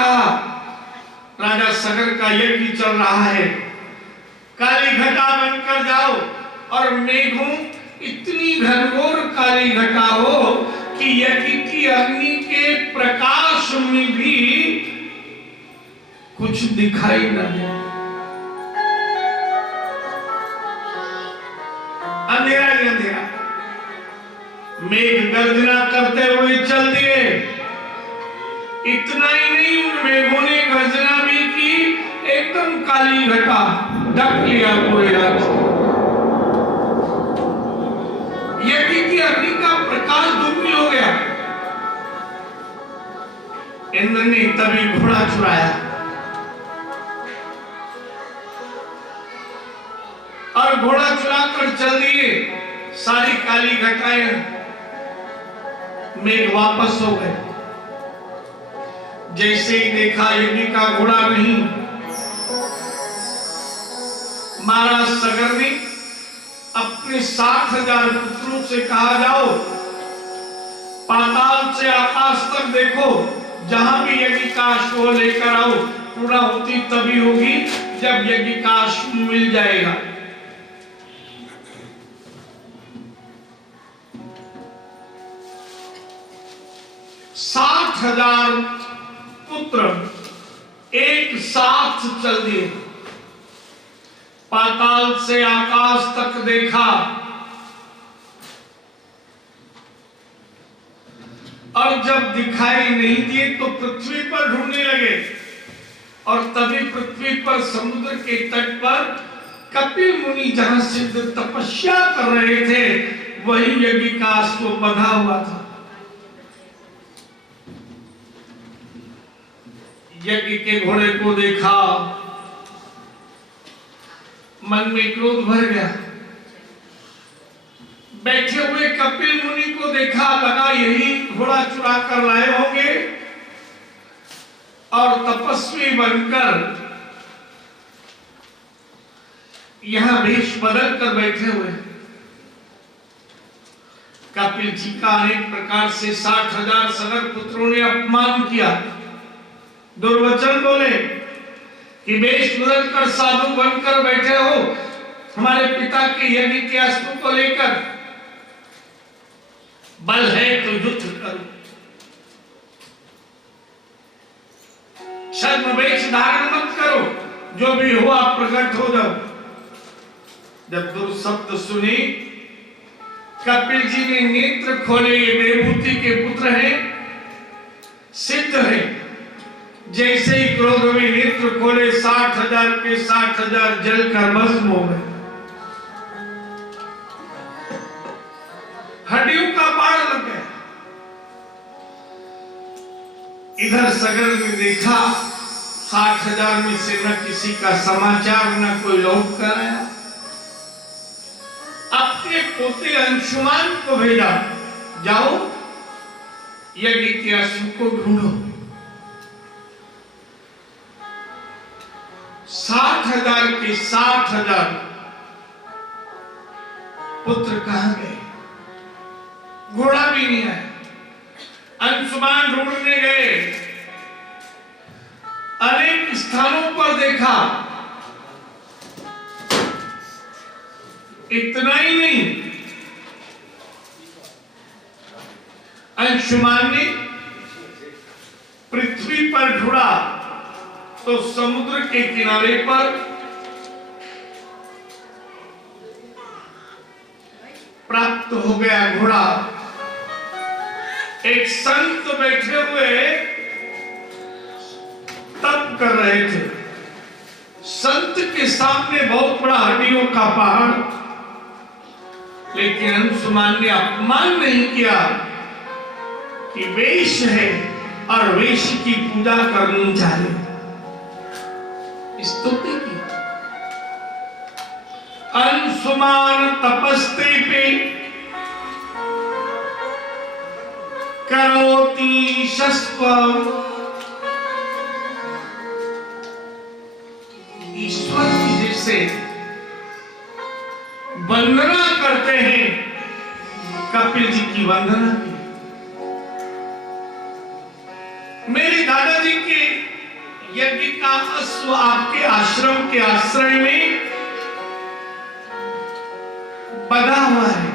कहा, राजा सगर का यज्ञ चल रहा है, काली घटा बनकर जाओ और मेघों इतनी घनघोर काली घटा हो कि यज्ञ की अग्नि के प्रकाश में भी कुछ दिखाई न दे। अंधेरा ही अंधेरा। मेघ गर्जना करते हुए चल दिए। इतना ही नहीं, उन मेघों ने गर्जना भी की, एकदम काली घटा ढक लिया पूरे राज्य। यज्ञ की अग्नि का प्रकाश दुर्मिल हो गया। इंद्र ने तभी घोड़ा चुराया और घोड़ा चुराकर चल दिए। सारी काली घटाएं मेघ वापस हो गए। जैसे ही देखा यज्ञ का घोड़ा नहीं, महाराज सगर ने अपने 60,000 पुत्रों से कहा, जाओ पाताल से आकाश तक देखो, जहां भी यज्ञ का अश्व लेकर आओ। पूर्णाहुति तभी होगी जब यज्ञ का अश्व मिल जाएगा। साठ 60,000 पुत्र एक साथ चल दिए। पाताल से आकाश तक देखा और जब दिखाई नहीं दिए तो पृथ्वी पर ढूंढने लगे। और तभी पृथ्वी पर समुद्र के तट पर कपिल मुनि जहां सिद्ध तपस्या कर रहे थे, वही यज्ञ का अश्व बंधा हुआ था। यज्ञ के घोड़े को देखा, मन में क्रोध भर गया। बैठे हुए कपिल मुनि को देखा, लगा यही घोड़ा चुरा कर लाए होंगे और तपस्वी बनकर यहां वेश बदल कर बैठे हुए। कपिल जी का अनेक प्रकार से 60,000 सगर पुत्रों ने अपमान किया, दुर्वचन बोले कि वेश बदल कर साधु बनकर बैठे हो, हमारे पिता के यज्ञ के अश्व को लेकर, बल है तो युद्ध करो, छद्म वेश धारण मत करो, जो भी हुआ प्रकट हो जाओ। जब दुर्शब्द सुनी, कपिल जी ने नेत्र खोले। ये देवहूति के पुत्र हैं, सिद्ध हैं। जैसे ही क्रोध में नेत्र खोले, 60,000 के 60,000 जलकर भस्म हो गए। हड्डियों का पाड़ लग गया। इधर सगर ने देखा, 60,000 में से न किसी का समाचार, न कोई लौट कर आया। अपने पोते अंशुमान को भेजा, जाओ यज्ञ के अश्व को ढूंढो। 60,000 के 60,000 पुत्र कहां गए? घोड़ा भी नहीं आया। अंशुमान ढूंढने गए, अनेक स्थानों पर देखा। इतना ही नहीं, अंशुमान ने पृथ्वी पर ढूंढा तो समुद्र के किनारे पर प्राप्त हो गया घोड़ा। एक संत बैठे हुए तप कर रहे थे। संत के सामने बहुत बड़ा हड्डियों का पहाड़, लेकिन अंशुमान ने अपमान नहीं किया कि वेश है और वेश की पूजा करनी चाहिए। स्तुति की। अंशुमान तपस्ते पे करोति शस्व। ईश्वर की जैसे वंदना करते हैं, कपिल जी की वंदना की। मेरे दादाजी के यज्ञ का अश्व आपके आश्रम के आश्रय में बंधा हुआ है।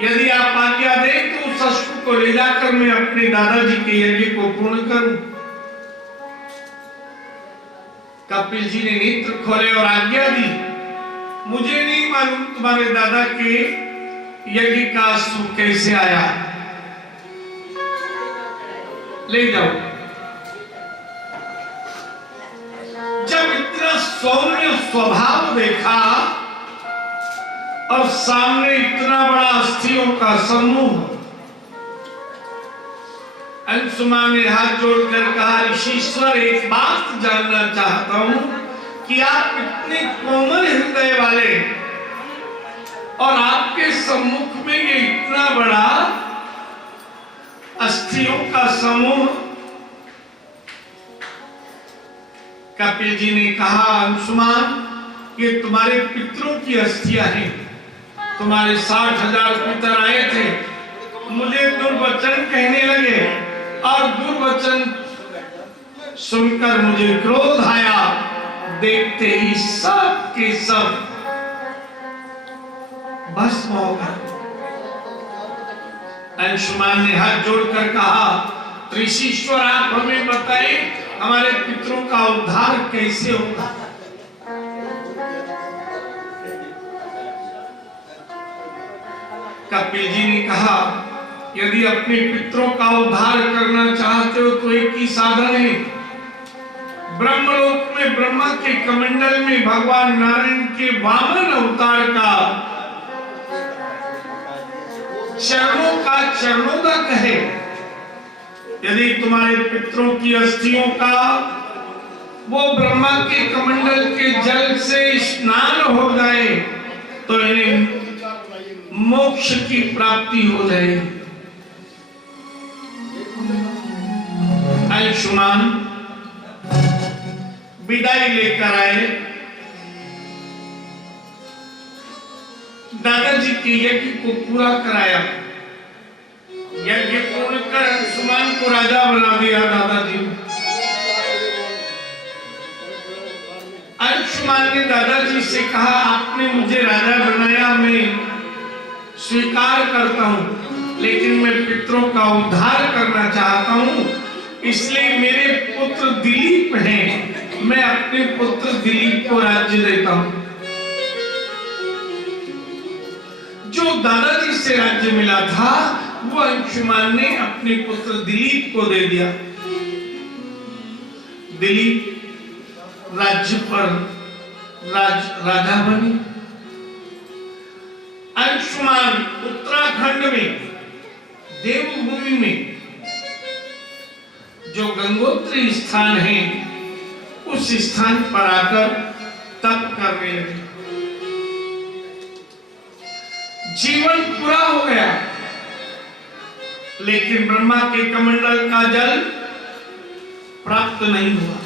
यदि आप आज्ञा दें तो उस अश्व को ले जाकर मैं अपने दादाजी के यज्ञ को पूर्ण करूं। कपिल जी ने नेत्र खोले और आज्ञा दी, मुझे नहीं मालूम तुम्हारे दादा के यज्ञ का अश्व कैसे आया, ले जाओ। जब इतना सौम्य स्वभाव देखा और सामने इतना बड़ा अस्थियों का समूह, अंशुमान ने हाथ जोड़कर कहा, ऋषीश्वर एक बात जानना चाहता हूं कि आप इतने कोमल हृदय वाले और आपके सम्मुख में ये इतना बड़ा अस्थियों का समूह। कपिल जी ने कहा, अंशुमान ये तुम्हारे पितरों की अस्थियां हैं, तुम्हारे 60,000 पितर आए थे, मुझे दुर्वचन कहने लगे और दुर्वचन सुनकर मुझे क्रोध आया, देखते ही सब के सब भस्म हो गए। अंशुमान ने हाथ जोड़कर कहा, ऋषीश्वर आप हमें बताएं हमारे पितरों का उद्धार कैसे होगा। कपिल जी ने कहा, यदि अपने पितरों का उद्धार करना चाहते हो तो एक ही साधन है। ब्रह्मलोक में ब्रह्मा के कमंडल में भगवान नारायण के वामन अवतार का चरणोदक है। यदि तुम्हारे पितरों की अस्थियों का वो ब्रह्मा के कमंडल के जल से स्नान हो जाए तो इन्हें मोक्ष की प्राप्ति हो जाए। अंशुमान विदाई लेकर आए, दादाजी के यज्ञ को पूरा कराया। यज्ञ पूर्ण कर अंशुमान को राजा बना दिया दादाजी। अंशुमान ने दादाजी से कहा, आपने मुझे राजा बनाया, मैं स्वीकार करता हूं, लेकिन मैं पितरों का उद्धार करना चाहता हूं, इसलिए मेरे पुत्र दिलीप हैं, मैं अपने पुत्र दिलीप को राज्य देता हूं। जो दादाजी से राज्य मिला था वो अंशुमान ने अपने पुत्र दिलीप को दे दिया। दिलीप राज्य पर राजा बने। अंशुमान उत्तराखंड में देवभूमि में जो गंगोत्री स्थान है उस स्थान पर आकर तप करने लगे। जीवन पूरा हो गया, लेकिन ब्रह्मा के कमंडल का जल प्राप्त नहीं हुआ।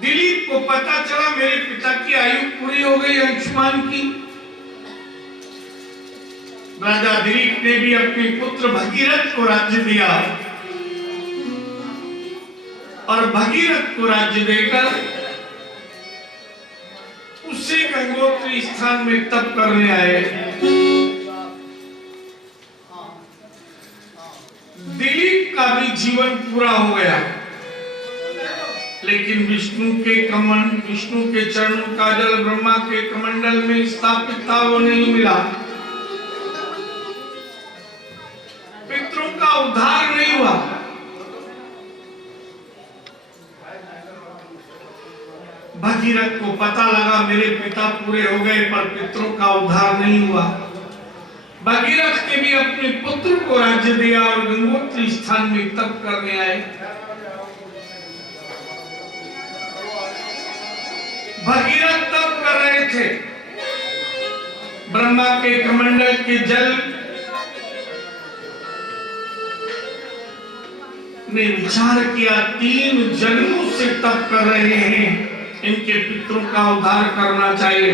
दिलीप को पता चला मेरे पिता की आयु पूरी हो गई अंशुमान की। राजा दिलीप ने भी अपने पुत्र भगीरथ को राज्य दिया और भगीरथ को राज्य देकर उसी गंगोत्री स्थान में तप करने आए। दिलीप का भी जीवन पूरा हो गया, लेकिन विष्णु के चरणों का जल ब्रह्मा के कमंडल में स्थापित था, वो नहीं मिला। पितरों का उद्धार नहीं हुआ। भगीरथ को पता लगा मेरे पिता पूरे हो गए पर पितरों का उद्धार नहीं हुआ। भगीरथ ने भी अपने पुत्र को राज्य दिया और गंगोत्री स्थान में तप करने आए। भगीरथ तप कर रहे थे। ब्रह्मा के कमंडल के जल ने विचार किया, 3 जन्मों से तप कर रहे हैं, इनके पितरों का उद्धार करना चाहिए।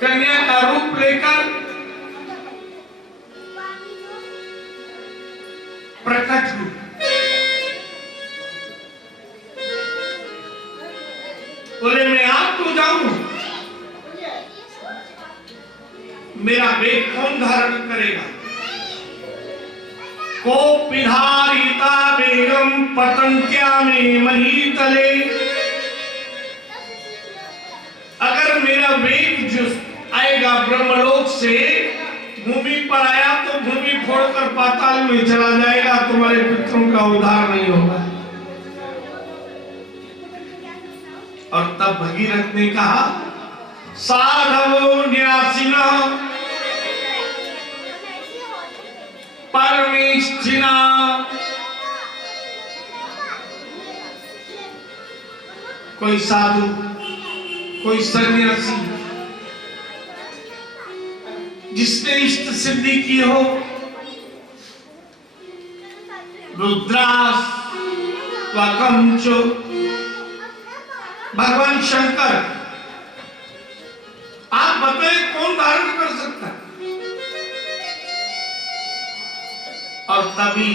कन्या का रूप लेकर प्रकट हुई। बोले मैं आप तो जाऊं, मेरा वेग कौन धारण करेगा? को पिधारिता बेगम पतंत्या में मही तले। अगर मेरा वेग जो आएगा ब्रह्मलोक से भूमि पर आया तो भूमि फोड़कर पाताल में चला जाएगा, तुम्हारे पितरों का उद्धार नहीं होगा। और तब भगीरथ ने कहा साधवो न्यासिना परमेष्ठिना। कोई साधु, कोई सन्यासी जिसने इष्ट सिद्धि की हो, रुद्रास त्वकंचो, भगवान शंकर, आप बताएं कौन धारण कर सकता है? और तभी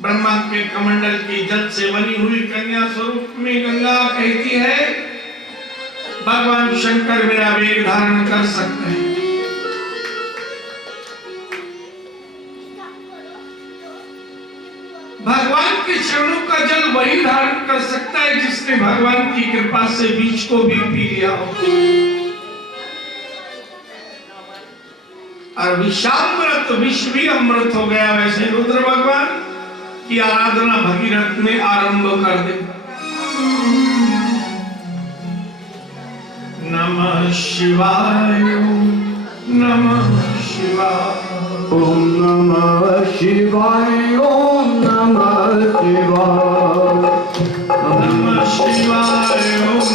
ब्रह्मा के कमंडल की जल से बनी हुई कन्या स्वरूप में गंगा कहती है भगवान शंकर मेरा वेग धारण कर सकते हैं। भगवान के चरणों का जल वही धारण कर सकता है जिसने भगवान की कृपा से बीज को भी पी लिया हो। और विषामृत विष भी अमृत हो गया। वैसे रुद्र भगवान की आराधना भगीरथ ने आरंभ कर दी। नमः शिवाय, नमः शिवाय, ओम नमः शिवाय, ओम नमः शिवाय, नमः शिवाय, ओम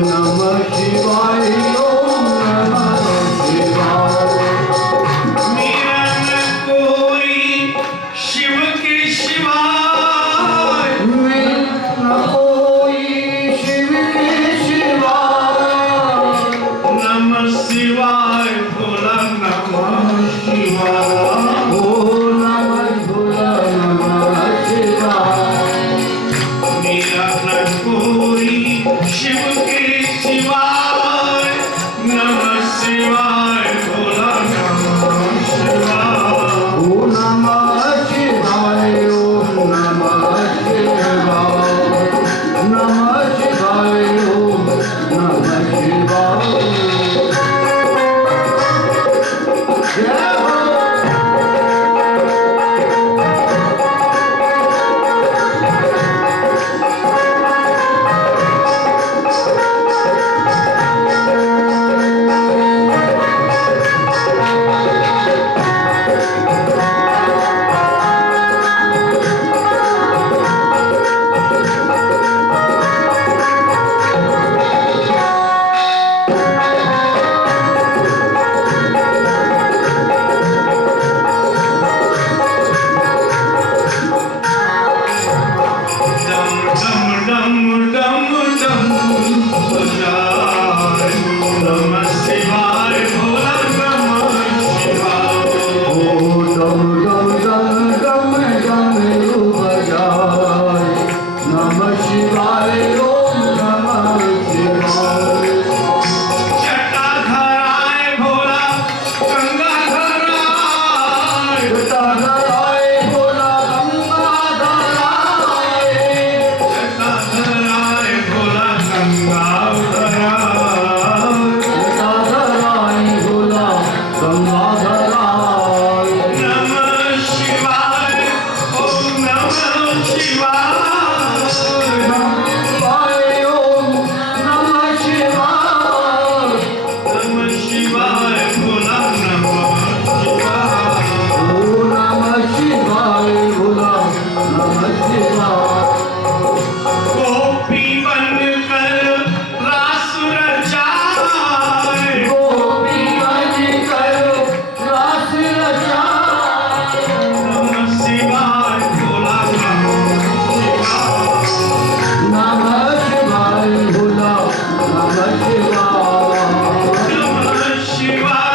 नमः शिवाय, ओम नमः शिवाय। मेरा न कोई शिव के शिवाय, मेरा कोई शिव के शिवाय। नमः शिवाय भोला, नमः शिवाय, ओ नमः भोला, नमः शिवाय। मेरा न कोई शिव के शिवाय, नमः शिवाय भोला, नमः शिवाय। ओ नमः शिवाय, ओम नमः शिवाय, नमः शिवाय, ओम नमः शिवाय। जय हो। शिवाय।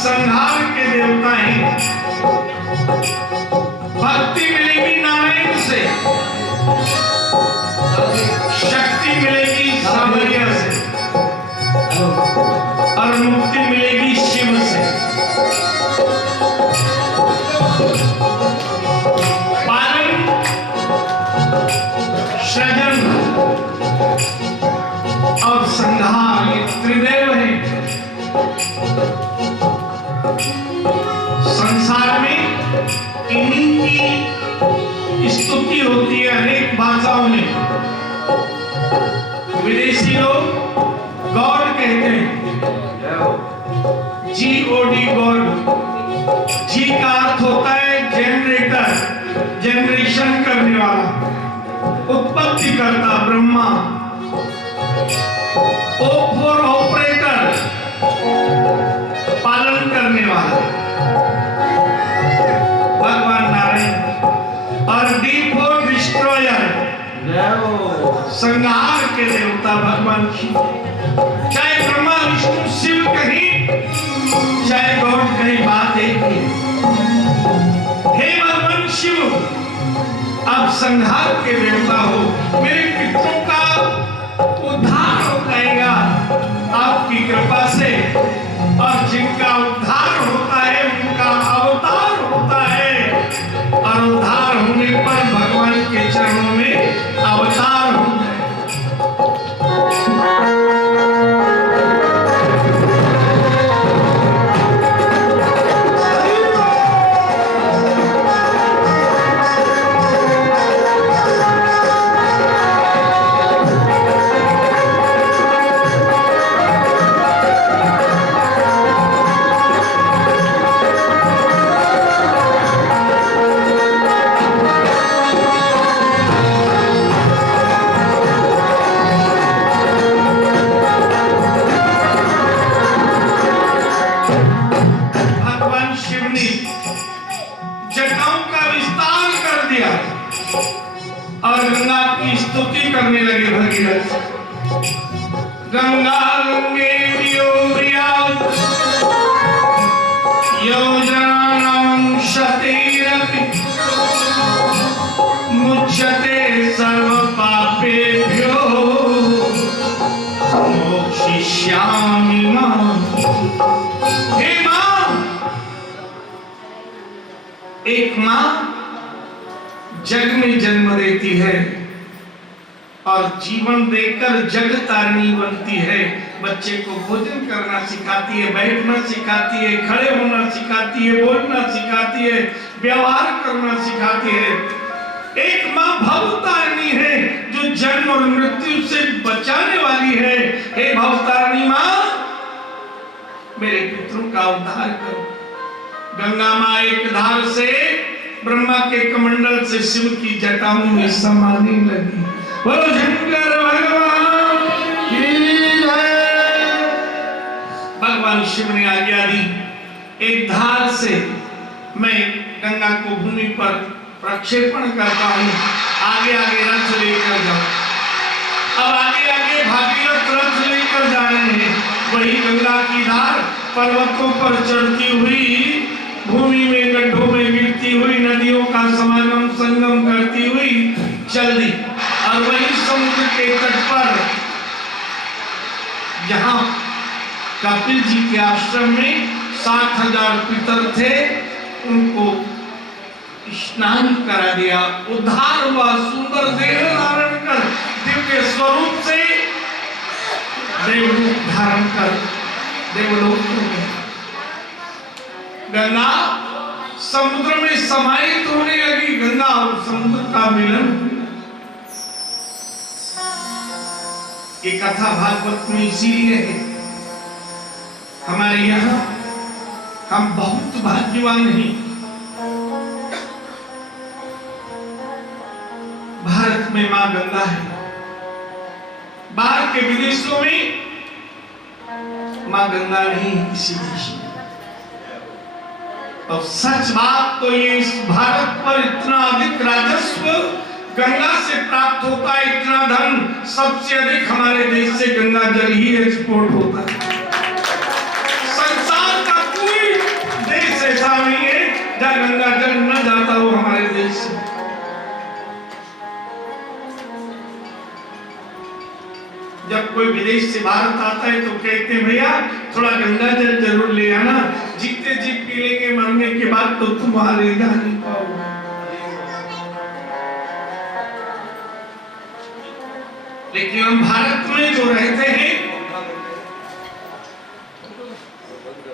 संहार के देवता हैं। भक्ति मिलेगी नारायण से, शक्ति मिलेगी सामरिया से, और मुक्ति मिलेगी शिव से। पालन, सृजन और संहार ये त्रिदेव है। संसार में इन्हीं की स्तुति होती है अनेक भाषाओं में। विदेशी लोग गॉड कहते हैं, GOD गॉड। जी का अर्थ होता है जनरेटर, जनरेशन करने वाला, उत्पत्ति करता ब्रह्मा। O फॉर ऑपरेटर, पालन करने वाला भगवान नारायण। और D फॉर डिस्ट्रॉयर, संहार के देवता भगवान शिव। चाहे ब्रह्मा विष्णु शिव कहीं, चाहे गॉड कहीं, बात एक ही। हे भगवान शिव, आप संहार के देवता हो। मेरे पितरों का उद्धार हो जाएगा आपकी कृपा से, और जिनका उद्धार होता है उनका अवतार होता है, और उद्धार होने पर भगवान के चरणों में अवतार हो जाए। और गंगा की स्तुति करने लगे भगीरथ। गंगा गंगे योजनानां शतेरपि मुच्यते सर्व पापेभ्यो मोक्षयिष्यामि मां। हे मां, एक मां जग में जन्म देती है और जीवन देकर जग तारिणी बनती है। बच्चे को भोजन करना सिखाती है, बैठना सिखाती है, खड़े होना सिखाती है, बोलना सिखाती है, व्यवहार करना सिखाती है। एक माँ भवतारिणी है जो जन्म और मृत्यु से बचाने वाली है। हे भवतारिणी माँ, मेरे पितरों का उद्धार करो। गंगा माँ एक धार से ब्रह्मा के कमंडल से शिव की जटाओं में समाने लगी। बोलो शंकर भगवान की जय। भगवान शिव ने आज्ञा दी, एक धार से मैं गंगा को भूमि पर प्रक्षेपण करता हूँ, आगे आगे रथ लेकर जाओ। अब आगे आगे भागीरथ रथ लेकर जा रहे हैं। वही गंगा की धार पर्वतों पर चढ़ती हुई, भूमि में गड्ढों में गिरती हुई, नदियों का समागम संगम करती हुई चल दी। और वही समुद्र के तट पर जहां कपिल जी के आश्रम में 60,000 पितर थे, उनको स्नान करा दिया। उद्धार हुआ, सुंदर देह धारण कर, दिव्य स्वरूप से देवरूप धारण कर देवलोक में गए। गंगा समुद्र में समाहित होने लगी। गंगा और समुद्र का मिलन। ये कथा भागवत में इसीलिए है। हमारे यहाँ हम बहुत भाग्यवान हैं। भारत में मां गंगा है। बाहर के विदेशों में मां गंगा नहीं है किसी देश में। और सच बात तो ये, इस भारत पर इतना अधिक राजस्व गंगा से प्राप्त होता है, इतना धन सबसे अधिक हमारे देश से गंगा जल ही एक्सपोर्ट होता है। संसार का कोई जहाँ गंगा जल न जाता हो हमारे देश से। जब कोई विदेश से भारत आता है तो कहते हैं भैया थोड़ा गंगा जल जरूर ले आना, जीते जी पी लेंगे, मरने के बाद तो तुम्हारे जा नहीं पाओगे। लेकिन हम भारत में जो रहते हैं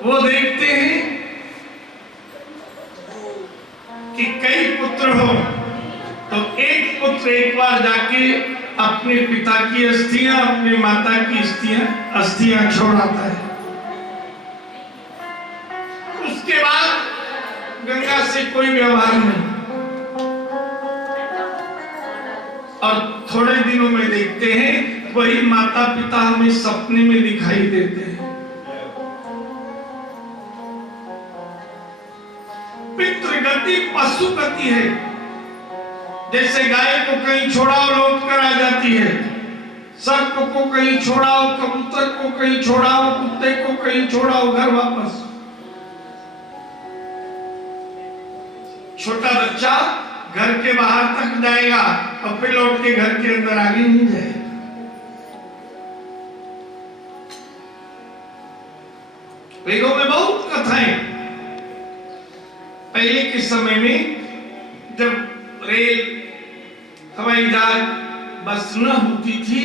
वो देखते हैं कि कई पुत्र हो तो एक पुत्र एक बार जाके अपने पिता की अस्थियां, अपने माता की अस्थियां छोड़ाता है। उसके बाद गंगा से कोई व्यवहार नहीं, और थोड़े दिनों में देखते हैं वही माता पिता हमें सपने में दिखाई देते हैं। पितृगति पशु गति है। जैसे गाय को कहीं छोड़ाओ लौट कर आ जाती है, सर्प को कहीं छोड़ाओ, कबूतर को कहीं छोड़ाओ, कुत्ते को कहीं छोड़ाओ, घर वापस। छोटा बच्चा घर के बाहर तक जाएगा और फिर लौट के घर के अंदर आगे नहीं जाएगा। वेदों में बहुत कथाएं। पहले के समय में जब रेल, हवाई जहाज, बस न होती थी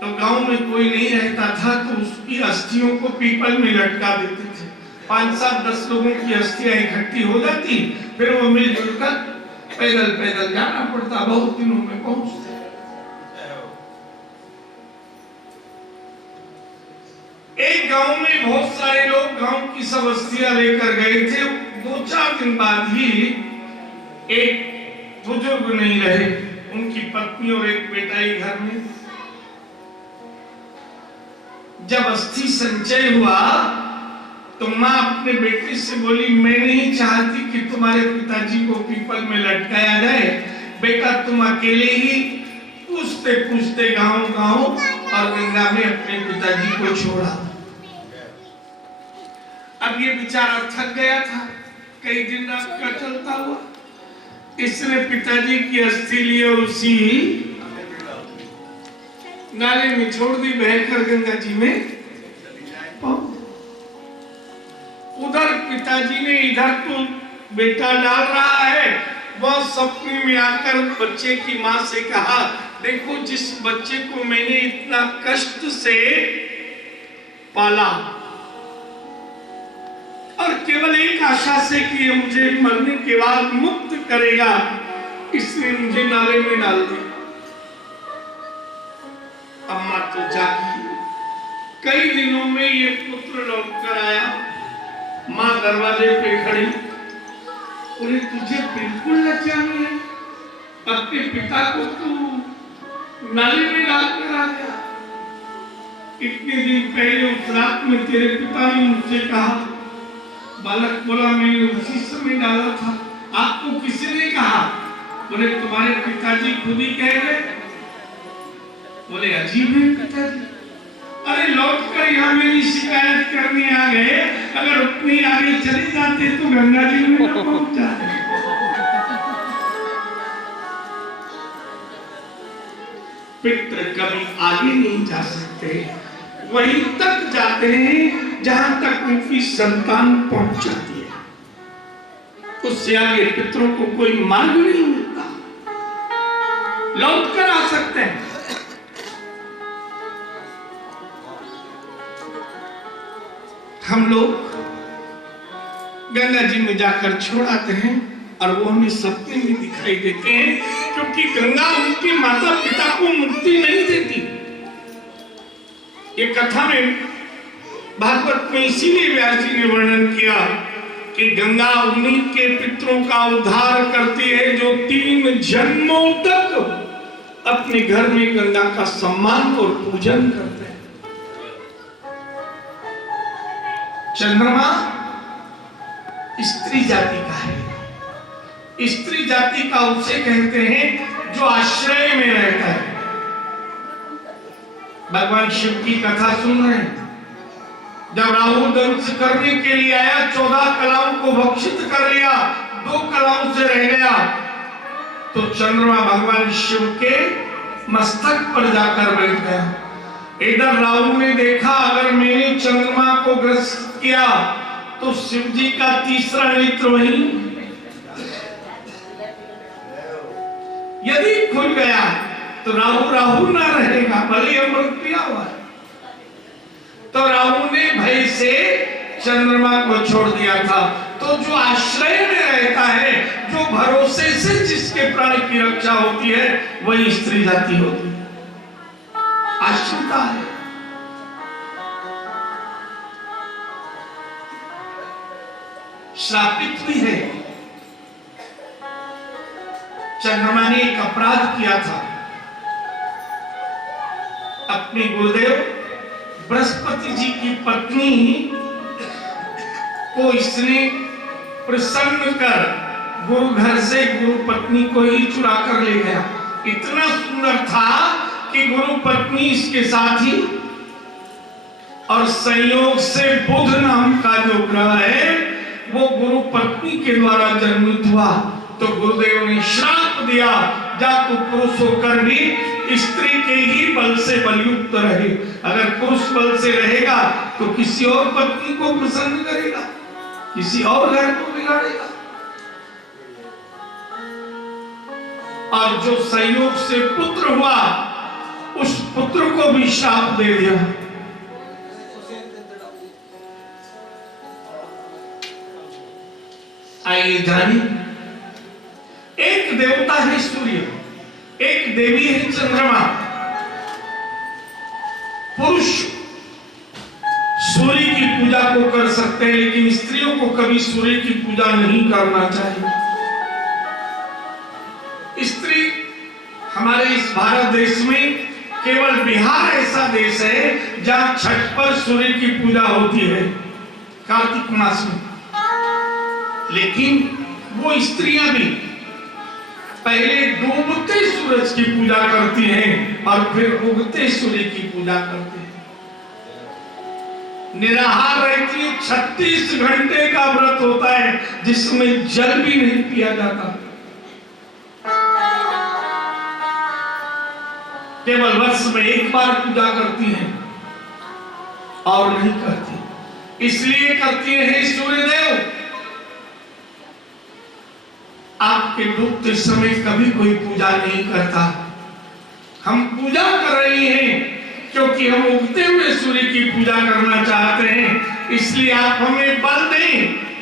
तो गांव में कोई नहीं रहता था तो उसकी अस्थियों को पीपल में लटका देते थे। 5, 7, 10 लोगों की अस्थियां इकट्ठी हो जाती, फिर वो मिलजुल कर पैदल पैदल जाना पड़ता, बहुत दिनों में पहुंचते। एक गांव में बहुत सारे लोग गांव की सब अस्थियां लेकर गए थे। 2-4 दिन बाद ही एक बुजुर्ग नहीं रहे, उनकी पत्नी और एक बेटा ही घर में। जब अस्थि संचय हुआ तो मां अपने बेटे से बोली, मैं नहीं चाहती कि तुम्हारे पिताजी को पीपल में लटकाया जाए, बेटा तुम अकेले ही पूछते पूछते गांव गांव और गंगा में अपने पिताजी को छोड़ा। अब ये बेचारा थक गया था, कई दिन रात का चलता हुआ, इसने पिताजी की अस्थि लिए उसी नाले में छोड़ दी, बहकर गंगा जी में। उधर पिताजी ने इधर तो बेटा डाल रहा है, वह सपने में आकर बच्चे की मां से कहा, देखो जिस बच्चे को मैंने इतना कष्ट से पाला और केवल एक आशा से कि ये मुझे मरने के बाद मुक्त करेगा, इसने मुझे नाले में डाल दिया। अम्मा तो जागी। कई दिनों में ये पुत्र लौट कर आया, मां दरवाजे पे खड़ी, बोले तुझे बिल्कुल लज्जा नहीं है, अपने पिता को तू नाले में डाल कर आ गया। इतने दिन पहले उस रात में तेरे पिता ने मुझसे कहा। बालक बोला, मैंने उसी समय डाला था। आपको किसने कहा? बोले तुम्हारे पिताजी खुद ही कह गए। बोले अजीब है पिताजी, अरे लौट कर यहाँ मेरी शिकायत करने आ गए, अगर उतनी आगे चले जाते तो गंगा जी में न पहुंच जाते। पितृ कभी आगे नहीं जा सकते, वहीं तक जाते हैं जहां तक उनकी संतान पहुंच जाती है। उससे आगे पितरों को कोई मार्ग नहीं मिलता, लौट कर आ सकते हैं। हम लोग गंगा जी में जाकर छोड़ाते हैं और वो हमें सपने में दिखाई देते हैं, क्योंकि गंगा उनके माता पिता को मुक्ति नहीं देती। ये कथा में भागवत में इसीलिए व्यास जी ने वर्णन किया कि गंगा उन्हीं के पितरों का उद्धार करती है जो 3 जन्मों तक अपने घर में गंगा का सम्मान और पूजन करते हैं। चंद्रमा स्त्री जाति का है। स्त्री जाति का उसे कहते हैं जो आश्रय में रहता है। भगवान शिव की कथा सुन रहे हैं, जब राहु दंश करने के लिए आया 14 कलाओं को भक्षित कर लिया, 2 कलाओं से रह गया, तो चंद्रमा भगवान शिव के मस्तक पर जाकर बैठ गया। इधर राहु ने देखा अगर मैंने चंद्रमा को ग्रस्त किया तो शिव जी का तीसरा नेत्र वहीं, यदि खुल गया तो राहु राहु ना रहेगा, भले अमृत पिया हुआ है। तो राहु ने भय से चंद्रमा को छोड़ दिया था। तो जो आश्रय में रहता है, जो भरोसे से जिसके प्राण की रक्षा होती है, वही स्त्री जाति होती है, आश्रिता है। श्रापित भी है। चंद्रमा ने एक अपराध किया था। अपने गुरुदेव बृहस्पति जी की पत्नी को इसने प्रसन्न कर गुरु घर से गुरु पत्नी को ही चुरा कर ले गया। इतना सुंदर था कि गुरु पत्नी इसके साथ ही, और संयोग से बुध नाम का जो ग्रह है वो गुरु पत्नी के द्वारा जन्मित हुआ। तो गुरुदेव ने श्राप दिया, जा तू पुरुष होकर भी स्त्री के ही बल से बलयुक्त रहे। अगर पुरुष बल से रहेगा तो किसी और पत्नी को प्रसन्न करेगा, किसी और घर को बिगाड़ेगा। और जो संयोग से पुत्र हुआ, उस पुत्र को भी श्राप दे दिया। आइए जानिए, एक देवता है सूर्य, एक देवी है चंद्रमा। पुरुष सूर्य की पूजा को कर सकते हैं, लेकिन स्त्रियों को कभी सूर्य की पूजा नहीं करना चाहिए। स्त्री हमारे इस भारत देश में केवल बिहार ऐसा देश है जहां छठ पर सूर्य की पूजा होती है, कार्तिक मास में। लेकिन वो स्त्रियां भी पहले डूबते सूरज की पूजा करती हैं और फिर उगते सूर्य की पूजा करती हैं। निराहार रहती है, 36 घंटे का व्रत होता है जिसमें जल भी नहीं पिया जाता। केवल वर्ष में एक बार पूजा करती हैं और नहीं करती। इसलिए करती है सूर्यदेव, आपके डूबते समय कभी कोई पूजा नहीं करता। हम पूजा कर रहे हैं क्योंकि हम उगते हुए सूर्य की पूजा करना चाहते हैं। इसलिए आप हमें बल दें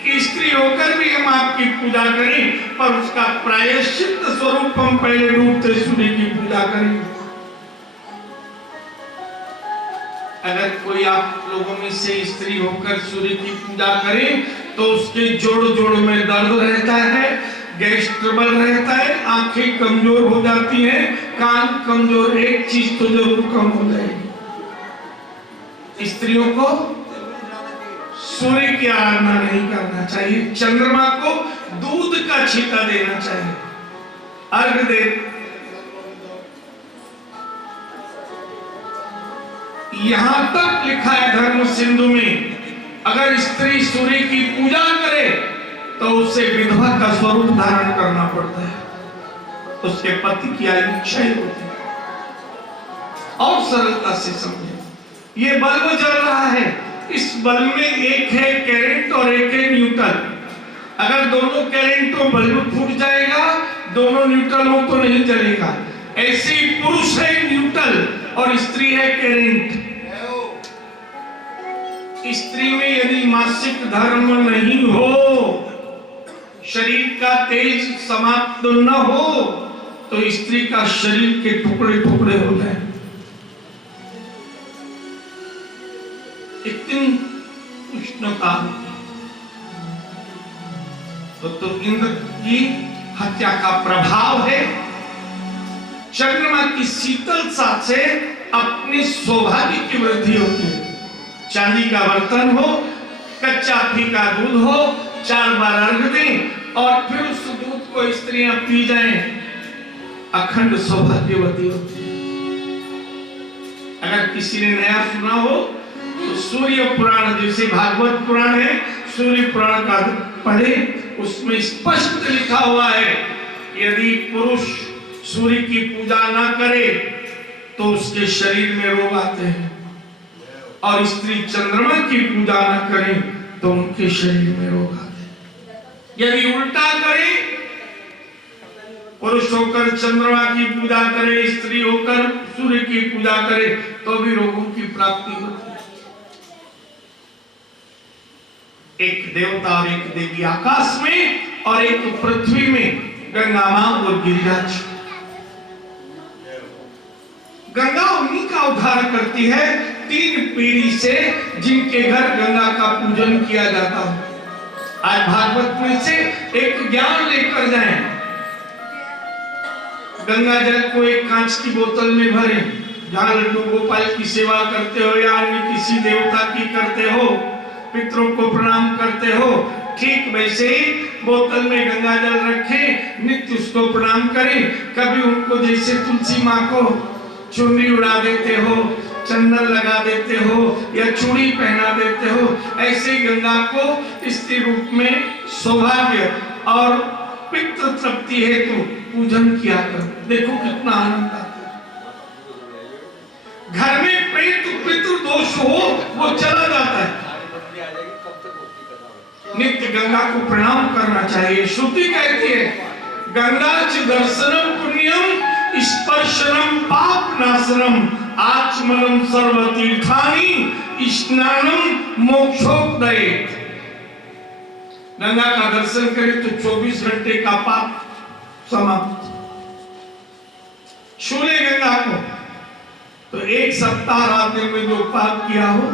कि स्त्री होकर भी हम आपकी पूजा करें, पर उसका प्रायश्चित स्वरूप हम पहले डूबते सूर्य की पूजा करें। अगर कोई आप लोगों में से स्त्री होकर सूर्य की पूजा करे तो उसके जोड़ जोड़ में दर्द रहता है, गैस ट्रबल रहता है, आंखें कमजोर हो जाती हैं, कान कमजोर, एक चीज तो जरूर कम हो जाएगी। स्त्रियों को सूर्य की आराधना नहीं करना चाहिए, चंद्रमा को दूध का छींटा देना चाहिए, अर्घ दे। यहां तक लिखा है धर्म सिंधु में, अगर स्त्री सूर्य की पूजा करे तो उसे विधवा का स्वरूप धारण करना पड़ता है, उसके पति की आयु क्षय होती है। और सरलता से समझे, ये बल्ब जल रहा है, इस बल्ब में एक है करंट और एक है न्यूट्रल। अगर दोनों करंट तो बल्ब फूट जाएगा, दोनों न्यूट्रल हो तो नहीं जलेगा। ऐसे ही पुरुष है न्यूट्रल और स्त्री है करंट। स्त्री में यदि मासिक धर्म नहीं हो, शरीर का तेज समाप्त न हो, तो स्त्री का शरीर के टुकड़े टुकड़े हो जाए। इतनी उष्णता तो इंद्र की हत्या का प्रभाव है। चंद्रमा की शीतलता से अपनी सौभाग्य की वृद्धि होती है। चांदी का बर्तन हो, कच्चा फीका दूध हो, 4 बार अर्घ दें और फिर उस दूध को स्त्रियां पी जाएं, अखंड सौभाग्यवती होती है। अगर किसी ने नया सुना हो तो सूर्य पुराण जैसे भागवत पुराण है, सूर्य पुराण का पढ़े, उसमें स्पष्ट लिखा हुआ है यदि पुरुष सूर्य की पूजा ना करे तो उसके शरीर में रोग आते हैं, और स्त्री चंद्रमा की पूजा ना करे तो उनके शरीर में रोग आते हैं। यदि उल्टा करे, पुरुष होकर चंद्रमा की पूजा करे, स्त्री होकर सूर्य की पूजा करे, तो भी रोगों की प्राप्ति होती है। एक देवता और एक देवी आकाश में और एक पृथ्वी में, गंगा मां और गिरिराज। गंगा उन्हीं का उद्धार करती है 3 पीढ़ी से जिनके घर गंगा का पूजन किया जाता है। आज भागवत में से एक ज्ञान लेकर जाएं। गंगा जल को एक कांच की बोतल में भरें, जहां लड्डू गोपाल की सेवा करते हो या अन्य किसी देवता की करते हो, पितरों को प्रणाम करते हो, ठीक वैसे ही बोतल में गंगा जल रखें, नित्य उसको प्रणाम करें। कभी उनको जैसे तुलसी माँ को चुनरी उड़ा देते हो, चंदन लगा देते हो या चूड़ी पहना देते हो, ऐसे गंगा को स्त्री रूप में सौभाग्य और पितृ तृप्ति हेतु पूजन किया कर। देखो कितना आनंद आता है। घर में प्रेत पितृ दोष हो वो चला जाता है। नित्य गंगा को प्रणाम करना चाहिए। श्रुति कहती है गंगा च दर्शनम पुण्यम स्पर्शनम पाप नाशनम आचमनम सर्वतीर्थानि स्नानम मोक्षोदयेत। गंगा का दर्शन करें तो 24 घंटे का पाप समाप्त। छूले गंगा को तो 1 सप्ताह रात में जो पाप किया हो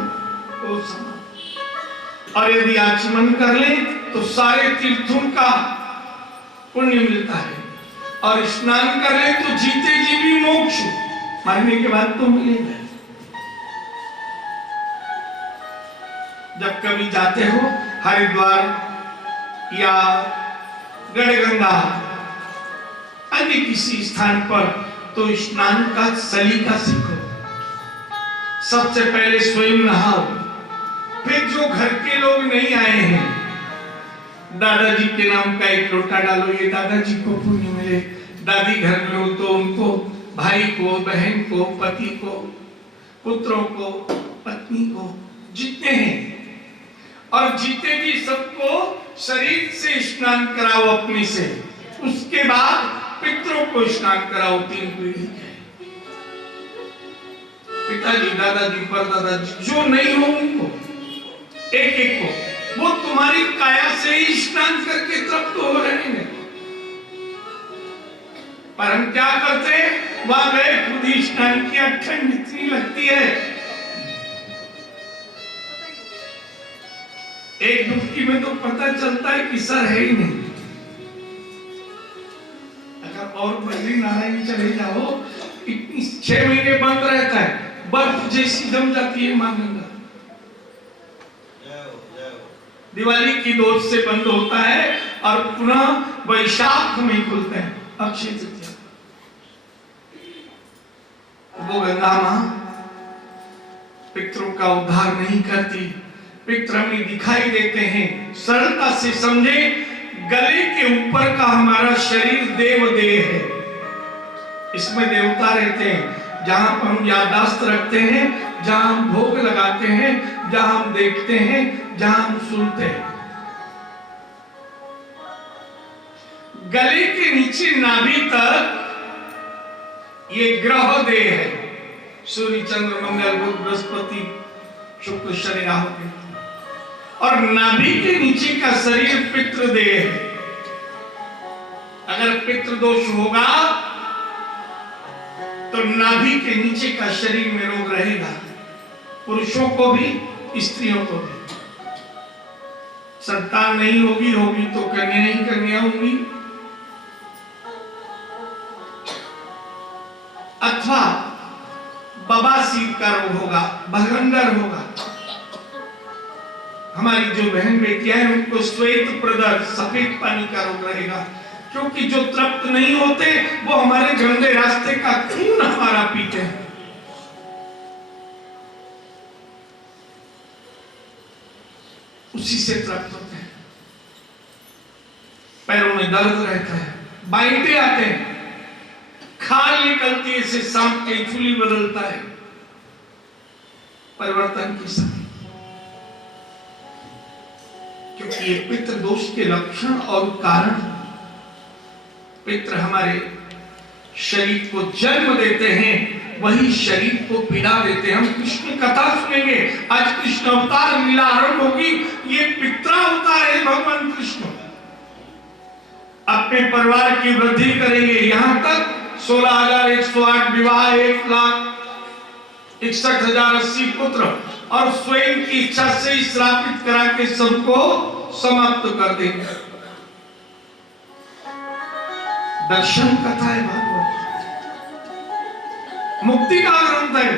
वो समाप्त। और यदि आचमन कर ले तो सारे तीर्थों का पुण्य मिलता है, और स्नान कर ले तो जीते जी भी मोक्ष, मरने के बाद तो मिलेगा। जब कभी जाते हो हरिद्वार या गढ़गंगा अन्य किसी स्थान पर, तो स्नान का सलीका सीखो। सबसे पहले स्वयं नहाओ, फिर जो घर के लोग नहीं आए हैं, दादाजी के नाम का 1 लोटा डालो, ये दादाजी को पुण्य मिले। दादी घर में हो तो उनको, भाई को, बहन को, पति को, पुत्रों को, पत्नी को, जितने हैं, और जीते भी सबको शरीर से स्नान कराओ अपने से। उसके बाद पितरों को स्नान कराओ 3 पीढ़ी के, पिताजी, दादाजी, परदादाजी, जो नहीं हो उनको एक एक को, वो तुम्हारी काया से ही स्नान करके तृप्त हो रहे हैं। पर हम क्या करते हैं, वहां गए खुद ही स्नान किया, ठंड इतनी लगती है, एक डुबकी में तो पता चलता है कि सर है ही नहीं। अगर और बद्रीनारायण चले जाओ, इतनी 6 महीने बंद रहता है, बर्फ जैसी जम जाती है मां गंगा। दिवाली की दोष से बंद होता है और पुनः वैशाख में खुलते हैं, अक्षय तृतीया। वो गंगा मां पितरों का उद्धार नहीं करती, पितर हमें दिखाई देते हैं। सरलता से समझे, गले के ऊपर का हमारा शरीर देवदेह है, इसमें देवता रहते हैं। जहां पर हम याददाश्त रखते हैं, जहां हम भोग लगाते हैं, जहां हम देखते हैं, जहां हम सुनते हैं। गले के नीचे नाभि तक ये ग्रह देह है, सूर्य, चंद्र, मंगल, बुध, बृहस्पति, शुक्र, शनि, राहु, और नाभि के नीचे का शरीर पितृदेह है। अगर पितृदोष होगा तो नाभि के नीचे का शरीर में रोग रहेगा, पुरुषों को भी, स्त्रियों को भी। संतान नहीं होगी, होगी तो कन्या नहीं, कन्या होगी, अथवा बवासीर का रोग होगा, भगंदर होगा। हमारी जो बहन बेटियां हैं उनको श्वेत प्रदर, सफेद पानी का रोग रहेगा, क्योंकि जो तृप्त नहीं होते वो हमारे गंदे रास्ते का खून हमारा पीते हैं। उसी से प्राप्त होते हैं। पैरों में दर्द रहता है, बाइटे आते हैं, खाल निकलती है, इसे सांप के चूली बदलता है, परिवर्तन की समय, क्योंकि ये पितृ दोष के लक्षण और कारण। पितृ हमारे शरीर को जन्म देते हैं, वही शरीर को पीड़ा देते हैं। हम कृष्ण कथा सुनेंगे, आज कृष्ण अवतार लीला आरंभ होगी। ये पित्रावतार है भगवान कृष्ण, अपने परिवार की वृद्धि करेंगे। यहां तक 16,108 विवाह, 1,61,080 पुत्र, और स्वयं की इच्छा से श्रापित करा के सबको समाप्त कर देंगे। दर्शन कथा है भागवत, मुक्ति का ग्रंथ है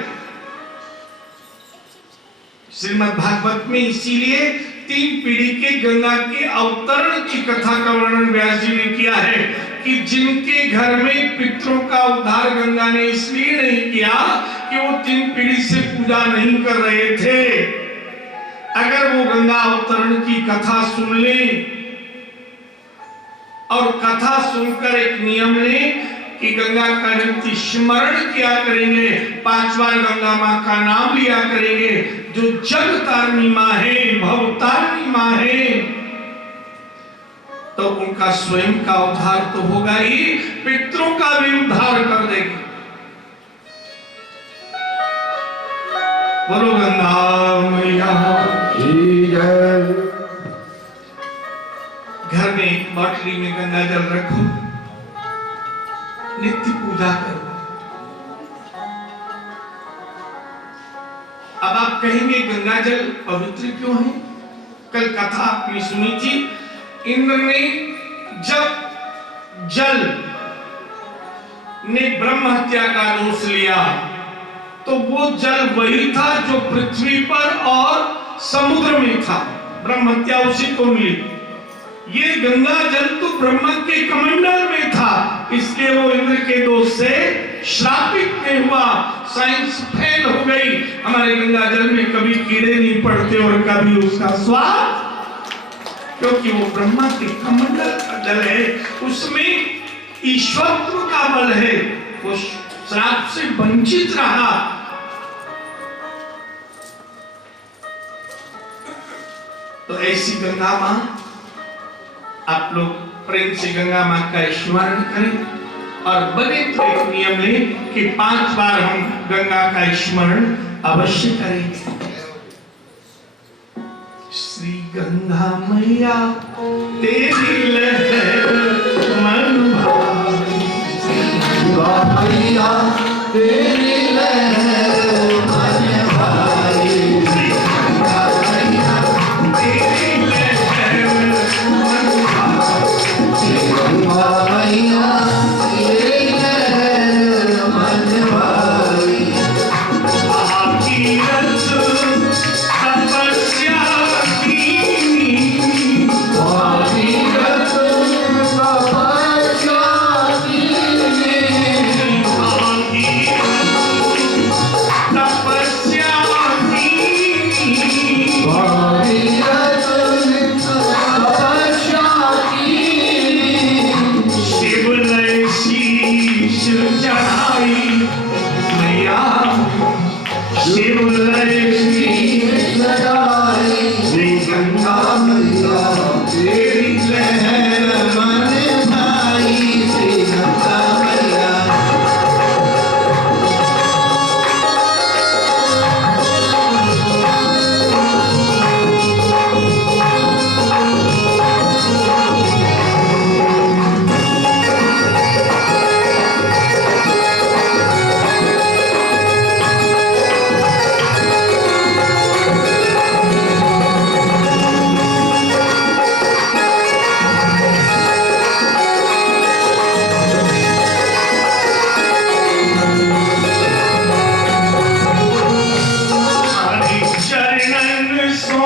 श्रीमद् भागवत में। इसीलिए 3 पीढ़ी के गंगा के अवतरण की कथा का वर्णन व्यास जी ने किया है कि जिनके घर में पितरों का उद्धार गंगा ने इसलिए नहीं किया कि वो 3 पीढ़ी से पूजा नहीं कर रहे थे। अगर वो गंगा अवतरण की कथा सुन लें और कथा सुनकर एक नियम लें कि गंगा का नित्य स्मरण किया करेंगे, 5 बार गंगा मां का नाम लिया करेंगे, जो जग तारनी मां है, भव तारनी मां है, तो उनका स्वयं का उद्धार तो होगा ही, पितरों का भी उद्धार कर देगी। बोलो गंगा मैया की जय। घर में एक बाटली में गंगा जल रखो, नित्य पूजा करो। अब आप कहेंगे गंगा जल पवित्र क्यों है? कल कथा आपने सुनी थी, इंद्र ने जब जल ने ब्रह्म हत्या का दोष लिया तो वो जल वही था जो पृथ्वी पर और समुद्र में था, ब्रह्म हत्या उसी को मिली। ये गंगा जल तो ब्रह्मा के कमंडल में था, इसलिए वो इंद्र के दोष से श्रापित नहीं हुआ। साइंस फेल हो गई। हमारे गंगा जल में कभी कीड़े नहीं पड़ते और कभी उसका स्वाद, क्योंकि वो ब्रह्मा के कमंडल का जल है, उसमें ईश्वरत्व का बल है। वो श्राप से वंचित रहा। तो ऐसी गंगा मां, आप लोग प्रेम से गंगा मां का स्मरण करें और बने तो एक नियम लें कि 5 बार हम गंगा का स्मरण अवश्य करें। श्री गंगा मैया तेरी लहर मन भाई, गंगा मैया तेरी लहर मन भाई, गंगा मैया तेरी लहर मन भाई, गंगा मैया तेरी लहर मन भाई। भागीरथ तपस्या कीनी, भागीरथ तपस्या कीनी, भागीरथ तपस्या कीनी, भागीरथ तपस्या कीनी। शिव ने शीश चढ़ाई मैया, शिव ने शीश चढ़ाई, श्री गंगा मैया तेरी लहर मन भाई, श्री गंगा मैया। हरिचरणन सो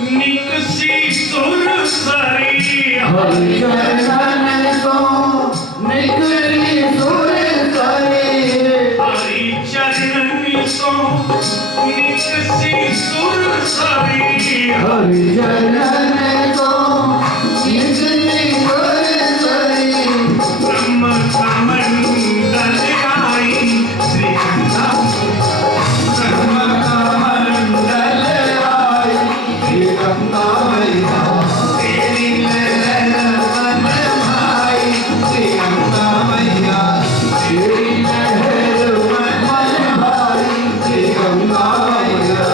निकसी सुरसरी, हरिचरणन सो निकसी सुरसरी, हरिचरणन सो निकसी सुरसरी, बरसाई हरिजन को इतनी बरसाई ब्रह्म कमंडल आई श्री गंगा ब्रह्म कमंडल आई श्री गंगा मैया तेरी लहर मन भाई श्री गंगा मैया तेरी लहर मन भाई श्री गंगा मैया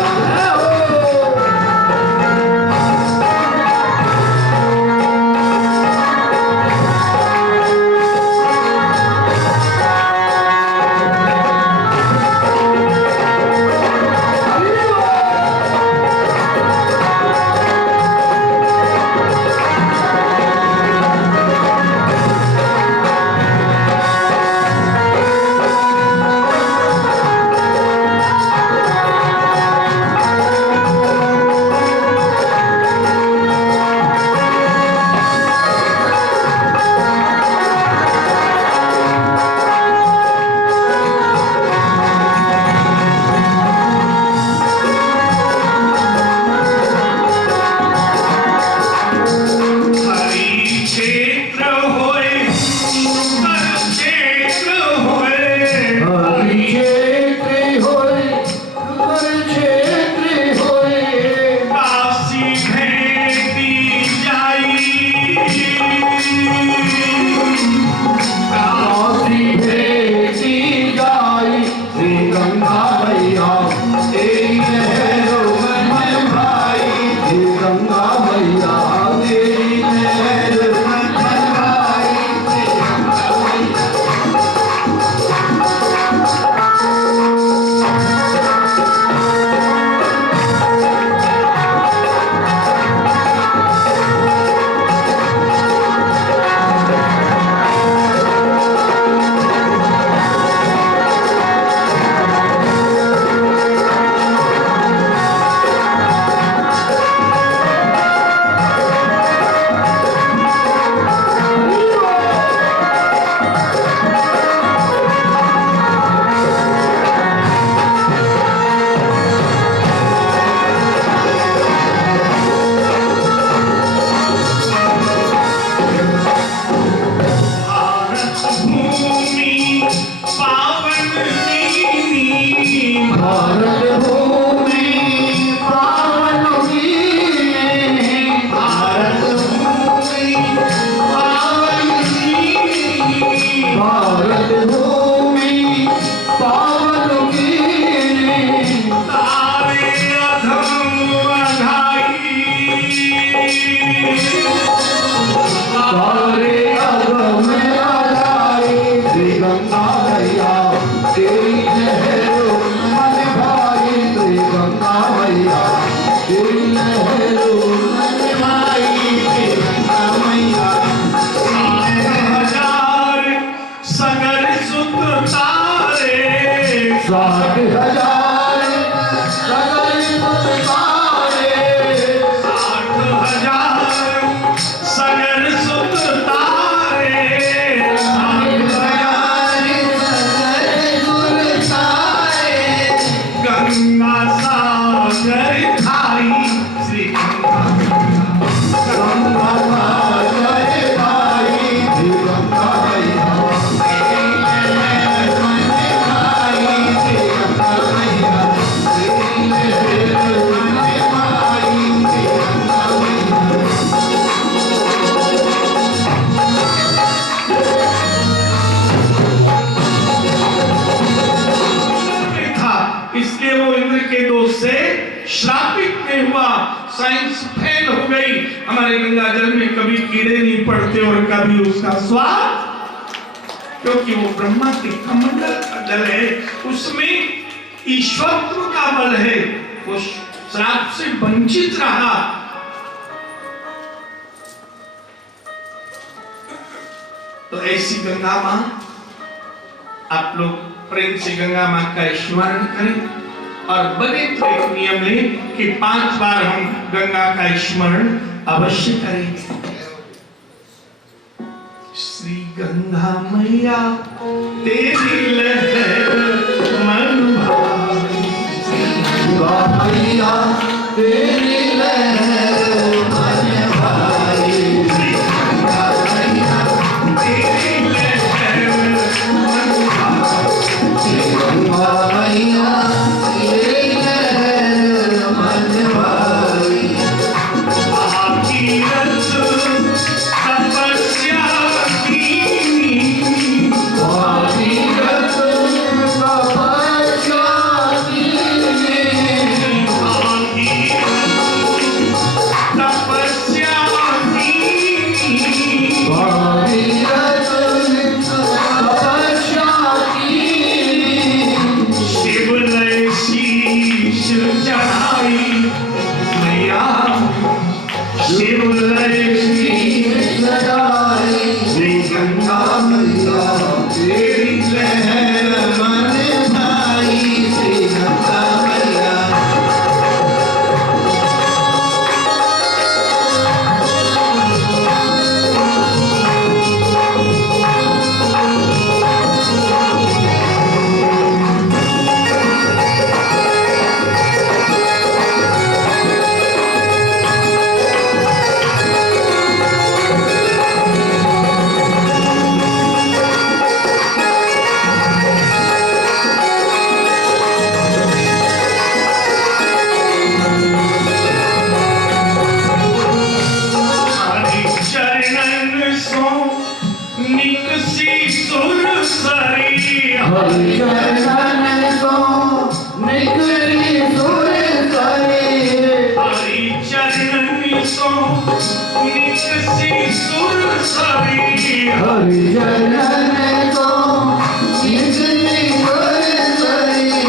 हरि क्षेत्र होए पर क्षेत्र होए हरि क्षेत्र होए हर क्षेत्र होए काशी भेटी जाई काशी भेटी जाई श्री गंगा मैया तेरी लहरों में भाई श्री गंगा मैया तेरी लहरों में भाई श्री गंगा मैया भारत भूमि पावन दीनी भारत भूमि पावन की भारत भूमि पावन दीनी भारत भूमि पावन की तारे अधम अधाई सारे अगम आलाई श्री गंगा मैया तेरी लहरों मन भाई श्री गंगा मैया तेरी लहरों मन भाई श्री गंगा मैया 60,000 सगर सुत तारे 60,000 सगल तारे 60,000 सगर सुत तारे 60,000 सगल तारे गंगा सागर खाई श्री गंगा गंगा सागर भाई श्री गंगा मैया तेरी लहर मन भाई श्री गंगा मैया तेरी लहर मन भाई श्री गंगा मैया में था इसलिए वो इंद्र के दोष से श्रापित नहीं हुआ साइंस फेल हो गई हमारे गंगा जल में कभी कीड़े नहीं पड़ते और कभी उसका स्वाद क्योंकि वो ब्रह्मा के कमंडल का जल है उसमें ईश्वरत्व का बल है वो श्राप से वंचित रहा तो ऐसी गंगा मां आप लोग प्रेम से गंगा मां का स्मरण करें और बने तो एक नियम लें कि 5 बार हम गंगा का स्मरण अवश्य करें। श्री गंगा मैया तेरी लहर मन भाई गंगा मैया हरि चरण सो निकली सुरसरी हरि चरण सो निकसी सुरसरी हरि चरण सो निकली सुरसरी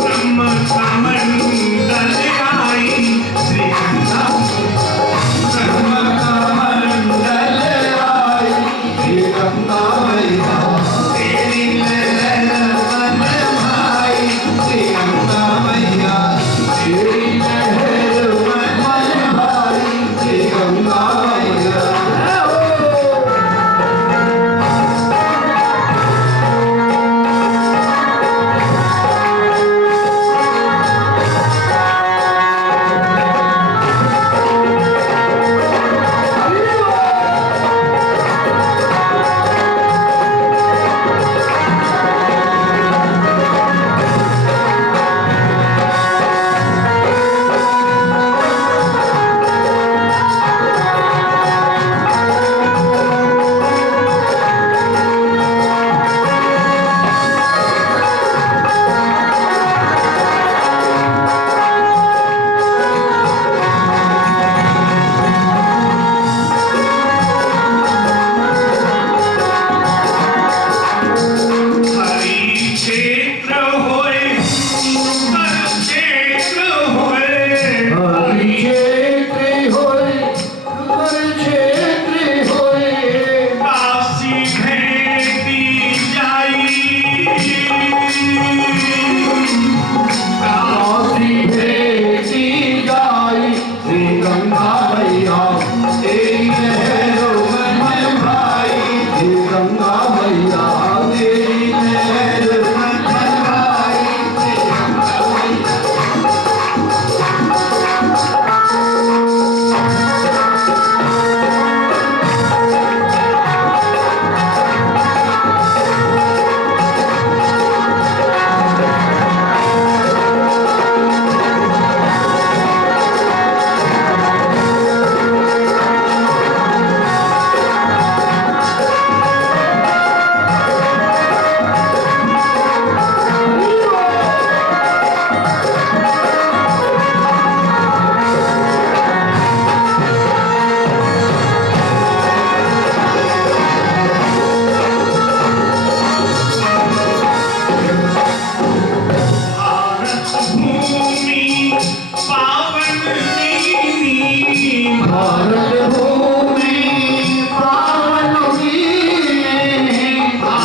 ब्रह्म कमंडल आई श्री गंगा ब्रह्म कमंडल आई श्री गंगा मैया तेरी लहर मन भाई श्री गंगा मैया तेरी लहर मन भाई श्री गंगा मैया हरि क्षेत्र होए सुंदर क्षेत्र होए हरि क्षेत्र होए सुंदर क्षेत्र होए काशी भेटी जाई काशी भेटी जाई श्री गंगा मैया तेरी लहरों में भाई श्री गंगा मैया तेरी लहरों में भाई श्री गंगा मैया भारत भूमि पावन दीनी भारत भूमि पावन की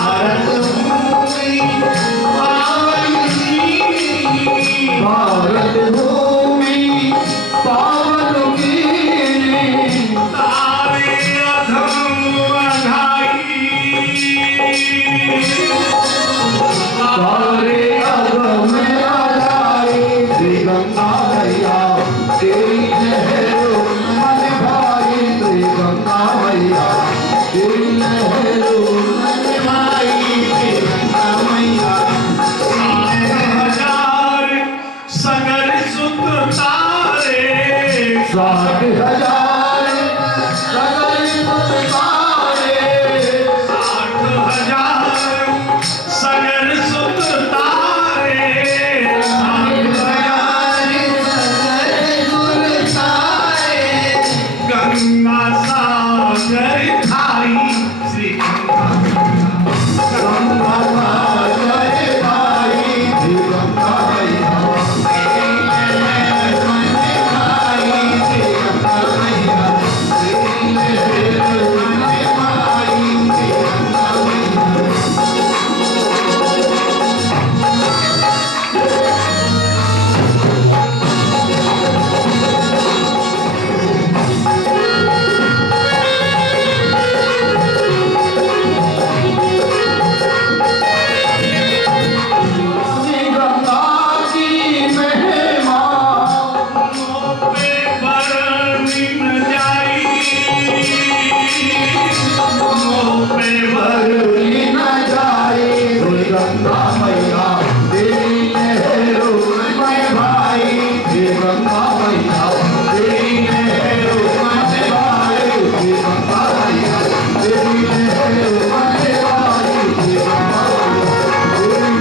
भारत भूमि पावन दीनी भारत भूमि पावन की तारे अधम अधाई सारे अगम आधाई श्री गंगा मैया तेरी लहरों में भाई श्री गंगा मैया तेरी लहरों में भाई श्री गंगा मैया 60,000 सगर सुत तारे 60,000 सगर तारे 60,000 सगर सुत तारे 60,000 सगर तारे गंगा सागर खाई श्री गंगा जय भाई श्री गंगा मैया तेरी लहर मन भाई श्री गंगा मैया तेरी लहर मन भाई श्री गंगा मैया श्री गंगा की महिमा पे बरनी न जाई पे भरली न जाए श्री गंगा मैया तेरी लहरों में भाई श्री गंगा मैया तेरी लहरों में भाई श्री गंगा मैया तेरी लहरों में भाई श्री गंगा मैया तेरी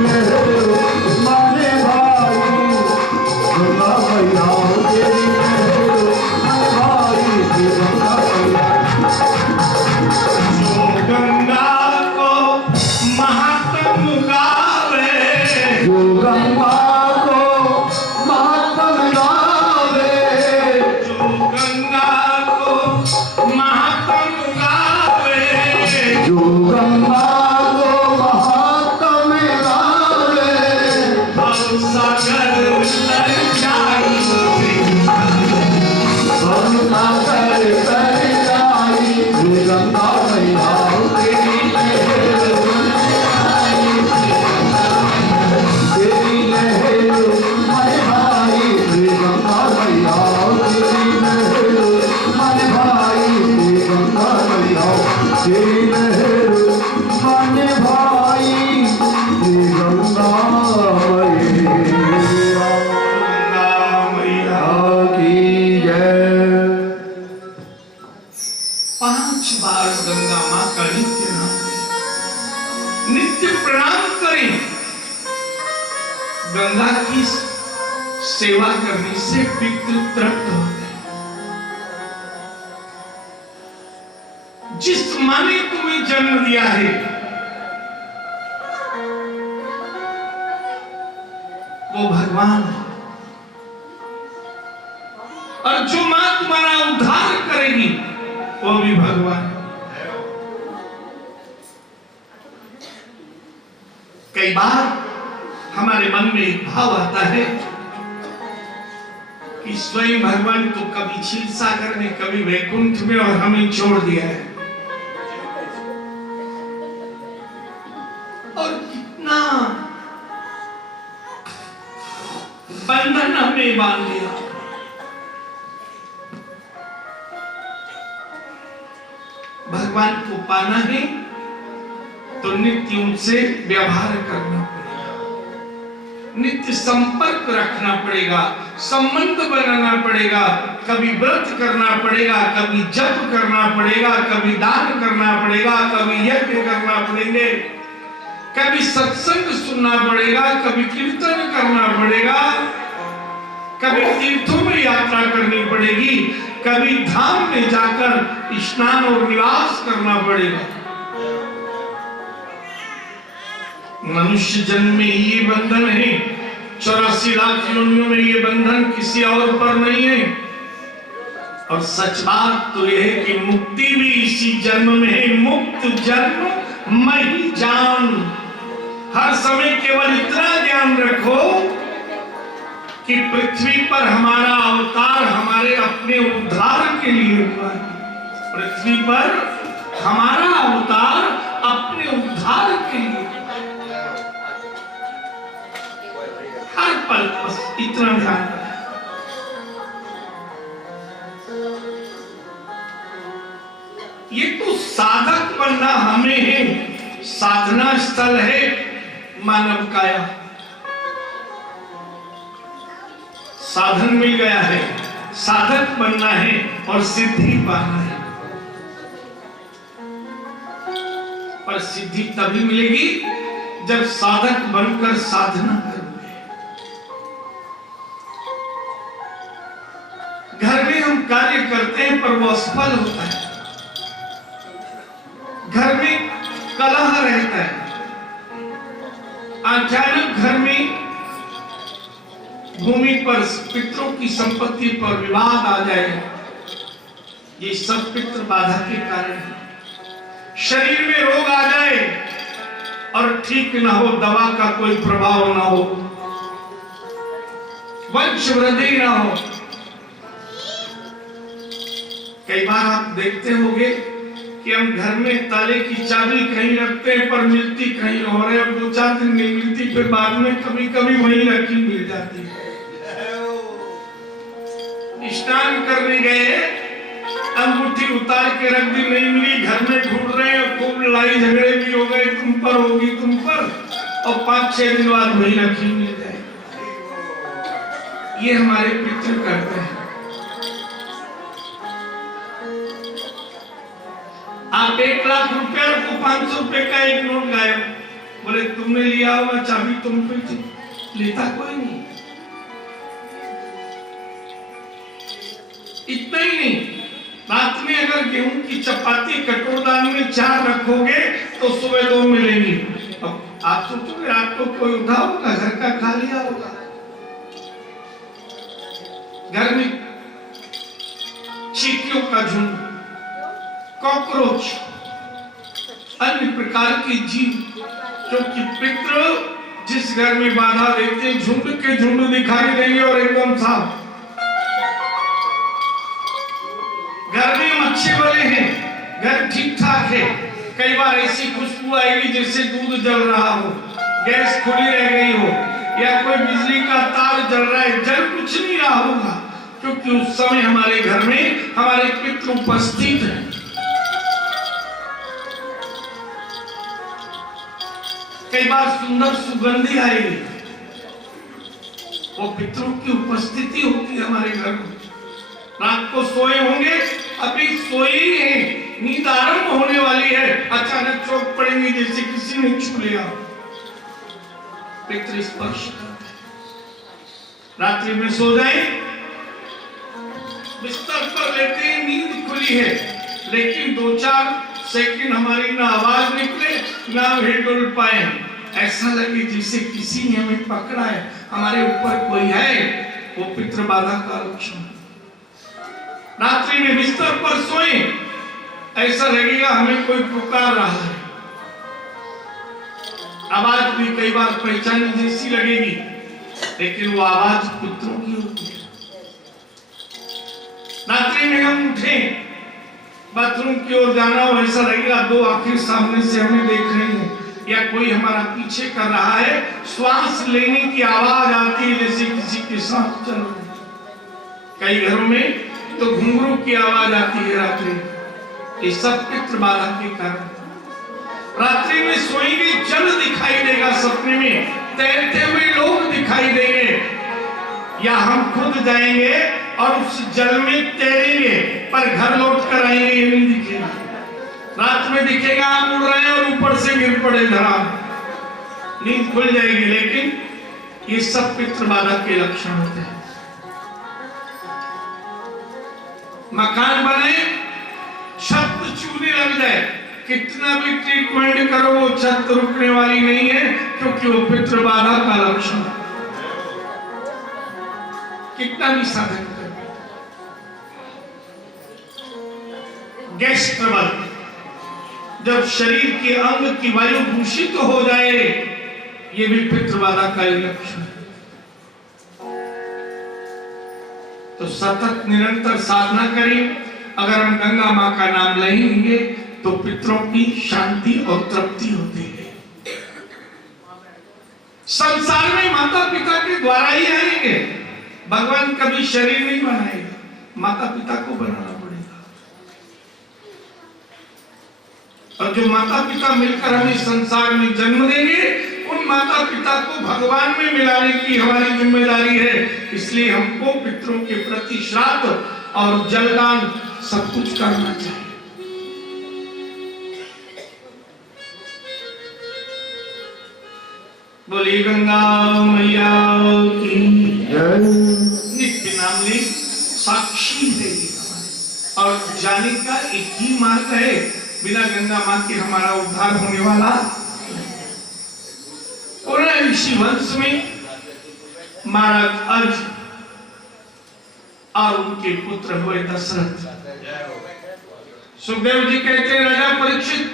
बार गंगा मां का नित्य नाम लें, नित्य प्रणाम करें। गंगा की सेवा करने से पितृ तृप्त होते हैं। जिस मां ने तुम्हें जन्म दिया है वो भगवान है, और जो मां तुम्हारा उद्धार करेगी वो भी भगवान है। कई बार हमारे मन में एक भाव आता है कि स्वयं भगवान तो कभी क्षीर सागर में, कभी वैकुंठ में, और हमें छोड़ दिया है। और कितना बंधन हमें बांध दिया। भगवान को पाना है तो नित्य उनसे व्यवहार करना पड़ेगा, नित्य संपर्क रखना पड़ेगा, संबंध बनाना पड़ेगा, कभी व्रत करना पड़ेगा, कभी जप करना पड़ेगा, कभी दान करना पड़ेगा, कभी यज्ञ करना पड़ेंगे, कभी सत्संग सुनना पड़ेगा, कभी कीर्तन करना पड़ेगा, कभी तीर्थों में यात्रा करनी पड़ेगी, कभी धाम में जाकर स्नान और निवास करना पड़ेगा। मनुष्य जन्म में ये बंधन है, 84 लाख योनियों में ये बंधन किसी और पर नहीं है। और सच बात तो यह है कि मुक्ति भी इसी जन्म में है। मुक्त जन्म मही जान। हर समय केवल इतना ध्यान रखो कि पृथ्वी पर हमारा अवतार हमारे अपने उद्धार के लिए हुआ है। पृथ्वी पर हमारा अवतार अपने उद्धार के लिए, हर पल बस इतना ध्यान रखें। ये तो साधक बनना हमें है, साधना स्थल है मानव काया। साधन मिल गया है, साधक बनना है और सिद्धि पाना है। पर सिद्धि तभी मिलेगी जब साधक बनकर साधना करोगे। घर में हम कार्य करते हैं पर वो असफल होता है, घर में कलह रहता है, अचानक घर में भूमि पर पितरों की संपत्ति पर विवाद आ जाए, ये सब पितृ बाधा के कारण है। शरीर में रोग आ जाए और ठीक ना हो, दवा का कोई प्रभाव ना हो, वंश वृद्धि ना हो। कई बार आप देखते होंगे कि हम घर में ताले की चाबी कहीं रखते हैं पर मिलती कहीं और है, अब 2-4 दिन नहीं मिलती, फिर बाद में कभी कभी वहीं रखी मिल जाती है। स्नान करने गए, अंगूठी उतार के रख दी, नहीं मिली, घर में ढूंढ रहे हैं, खूब लड़ाई झगड़े भी हो गए, तुम पर होगी तुम पर, और 5-6 दिन बाद वहीं रखी मिल जाए। ये हमारे पितृ करते हैं। आप 1 लाख रुपया को 500 रुपए का एक नोट गायब, बोले तुमने लिया होगा, चाबी तुम पे थी, लेता कोई नहीं। इतना ही नहीं, रात में अगर गेहूं की चपाती कटोरदान में 4 रखोगे तो सुबह 2 मिलेंगी। अब आप सोचोगे रात को कोई उठा होगा, घर का खा लिया होगा। घर में चींटियों का झुंड, कॉकरोच, अन्य प्रकार के जीव, क्योंकि पितृ जिस घर में बाधा देते हैं, झुंड के झुंड दिखाई देंगे और एकदम साफ। घर में हम अच्छे वाले हैं, घर ठीक ठाक है, कई बार ऐसी खुशबू आएगी जैसे दूध जल रहा हो, गैस खुली रह गई हो, या कोई बिजली का तार जल रहा है, जल कुछ नहीं रहा होगा, क्योंकि उस समय हमारे घर में हमारे पितृ उपस्थित हैं। कई बार सुंदर सुगंधी आएगी, वो पितरों की उपस्थिति होती है हमारे घर में। रात को सोए होंगे, अभी सोए ही हैं, नींद आरंभ होने वाली है, अचानक चोट पड़ेंगी जैसे किसी ने छू लिया। पितृ स्पर्श करते हैं। रात्रि में सो जाए, बिस्तर पर लेते हैं, नींद खुली है, लेकिन 2-4 सेकंड हमारी ना आवाज निकले ना हिल पाए, ऐसा लगे जैसे किसी ने हमें पकड़ा है, हमारे ऊपर कोई है, वो पितृबाधा का लक्षण। रात्रि में बिस्तर पर सोए, ऐसा लगेगा हमें कोई पुकार रहा है, आवाज भी कई बार पहचान जैसी लगेगी, लेकिन वो आवाज पितरों की होती है। रात्रि में हम उठे, बाथरूम की ओर जाना हो, ऐसा लगेगा 2 आंखें सामने से हमें देख रही हैं, या कोई हमारा पीछे कर रहा है, श्वास लेने की आवाज आती है जैसे किसी के साथ चल रहे। कई घरों में तो घुंघरू की आवाज आती है रात्रि। ये सब पितृबाधा के कारण। रात्रि में सोएंगे, जल दिखाई देगा सपने में, तैरते हुए लोग दिखाई देंगे, या हम खुद जाएंगे और उस जल में तैरेंगे, पर घर लौट कर आएंगे ये नहीं दिखेगा। रात में दिखेगा आप उड़ रहे हैं और ऊपर से गिर पड़े धरा, नींद खुल जाएगी, लेकिन ये सब पितृबाधा के लक्षण होते हैं। मकान बने, छत चूने लग जाए, कितना भी ट्रीटमेंट करो वो छत रुकने वाली नहीं है, क्योंकि वो पितृबाधा का लक्षण है। कितना भी साधन कर, गैस ट्रबल, जब शरीर के अंग की वायु दूषित तो हो जाए, ये भी पितृबाधा का लक्षण है। तो सतत निरंतर साधना करें। अगर हम गंगा मां का नाम लेंगे तो पितरों की शांति और तृप्ति होती है। संसार में माता पिता के द्वारा ही आएंगे, भगवान कभी शरीर नहीं बनाएगा, माता पिता को बनाना पड़ेगा। और जो माता पिता मिलकर हमें संसार में जन्म देंगे, उन माता पिता को भगवान में मिलाने की हमारी जिम्मेदारी है। इसलिए हमको पितरों के प्रति श्राद्ध और जलदान सब कुछ करना चाहिए। बोली गंगा मैया की नित्य नाम ले, साक्षी देगी हमारे, और जाने का एक ही मार्ग है, बिना गंगा मां के हमारा उद्धार होने वाला। ऋषि वंश में महाराज अर्ज और उनके पुत्र हुए दशरथ। सुखदेव जी कहते हैं, राजा परीक्षित,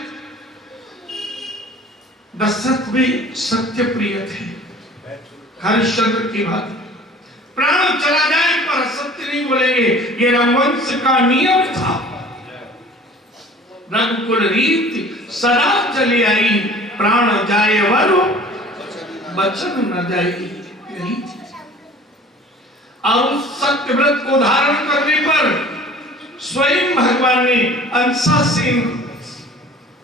दशरथ भी सत्य प्रिय थे, हरिश्चंद्र की बात, प्राण चला जाए पर सत्य नहीं बोलेंगे, ये रघुवंश का नियम था। रघुकुल रीत सदा चली आई, प्राण जाए वरु वचन न जाएगी। और उस सत्य व्रत को धारण करने पर स्वयं भगवान ने अंशासीन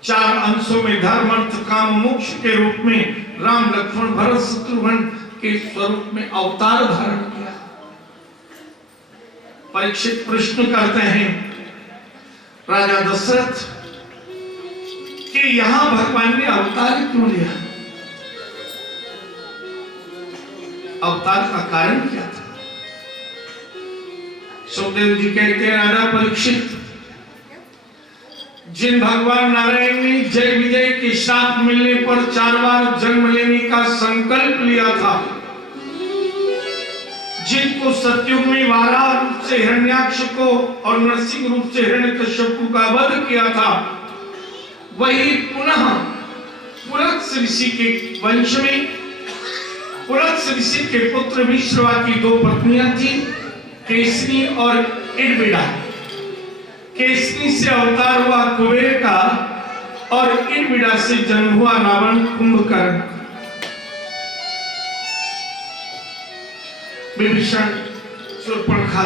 4 अंशों में धर्म अर्थ काम मोक्ष के रूप में राम लक्ष्मण भरत शत्रुघ्न के स्वरूप में अवतार धारण किया। परीक्षित प्रश्न करते हैं, राजा दशरथ कि यहां भगवान ने अवतार क्यों लिया? अवतार का कारण क्या था? सुखदेव जी कहते हैं, राजा परीक्षित, जिन भगवान नारायण ने जय विजय के श्राप मिलने पर 4 बार जन्म लेने का संकल्प लिया था, जिनको सतयुग में वाराह रूप से हिरण्याक्ष को और नरसिंह रूप से हिरण्यकश्यप का वध किया था, वही पुनः पुलत्स्य ऋषि के वंश में, पुलत्स्य ऋषि के पुत्र विश्रवा की 2 पत्नियां थी, केसनी और इडबिडा। केसनी से अवतार हुआ कुबेर का, और इडबिडा से जन्म हुआ रावण कुंभकर्ण। विभीषण, शूर्पणखा,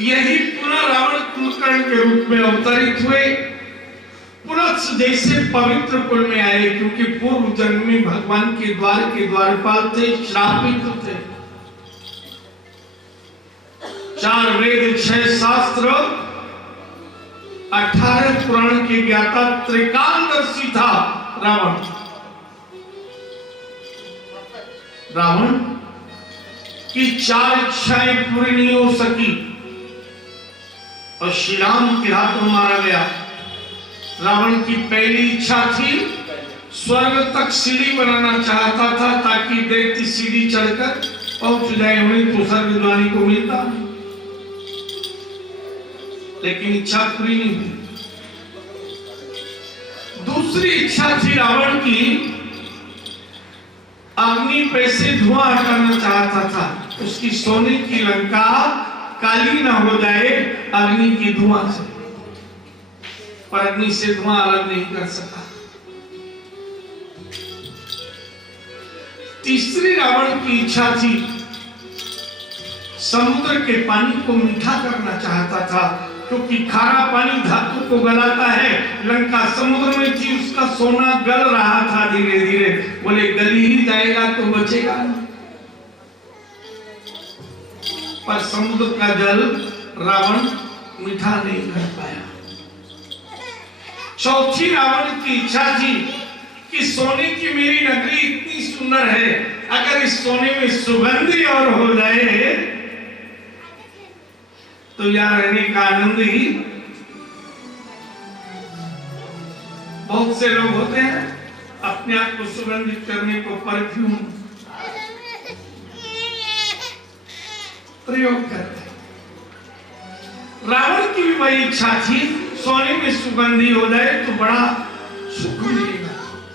यही पुनः रावण कुंभकर्ण के रूप में अवतरित हुए। पुलत्स्य जैसे पवित्र कुल में आए, क्योंकि पूर्व जन्म में भगवान के द्वारपाल थे, श्रापित थे। 4 वेद 6 शास्त्र के ज्ञाता त्रिकालदर्शी था रावण। रावण की 4 इच्छाएं पूरी नहीं हो सकी और श्री राम के हाथों मारा गया। रावण की पहली इच्छा थी, स्वर्ग तक सीढ़ी बनाना चाहता था ताकि दैत्य सीढ़ी चढ़कर पहुंच जाए, उन्हें तो स्वर्गद्वारी को मिलता, लेकिन इच्छा पूरी नहीं हुई। दूसरी इच्छा थी रावण की, अग्नि पे से धुआं हटाना चाहता था, उसकी सोने की लंका काली ना हो जाए अग्नि की धुआं से, पर अग्नि से धुआं अलग नहीं कर सका। तीसरी रावण की इच्छा थी, समुद्र के पानी को मीठा करना चाहता था, क्योंकि खारा पानी धातु को गलाता है। लंका समुद्र में थी, उसका सोना गल रहा था धीरे धीरे, बोले गली ही जाएगा तो बचेगा नहीं, पर समुद्र का जल रावण मीठा नहीं कर पाया। चौथी रावण की इच्छा थी कि सोने की मेरी नगरी इतनी सुंदर है, अगर इस सोने में सुगंधी और हो जाए तो यहाँ रहने का आनंद ही। बहुत से लोग होते हैं अपने आप को सुगंधित करने को परफ्यूम प्रयोग करते हैं। रावण की भी वही इच्छा थी, सोने में सुगंधी हो जाए तो बड़ा सुख मिलेगा,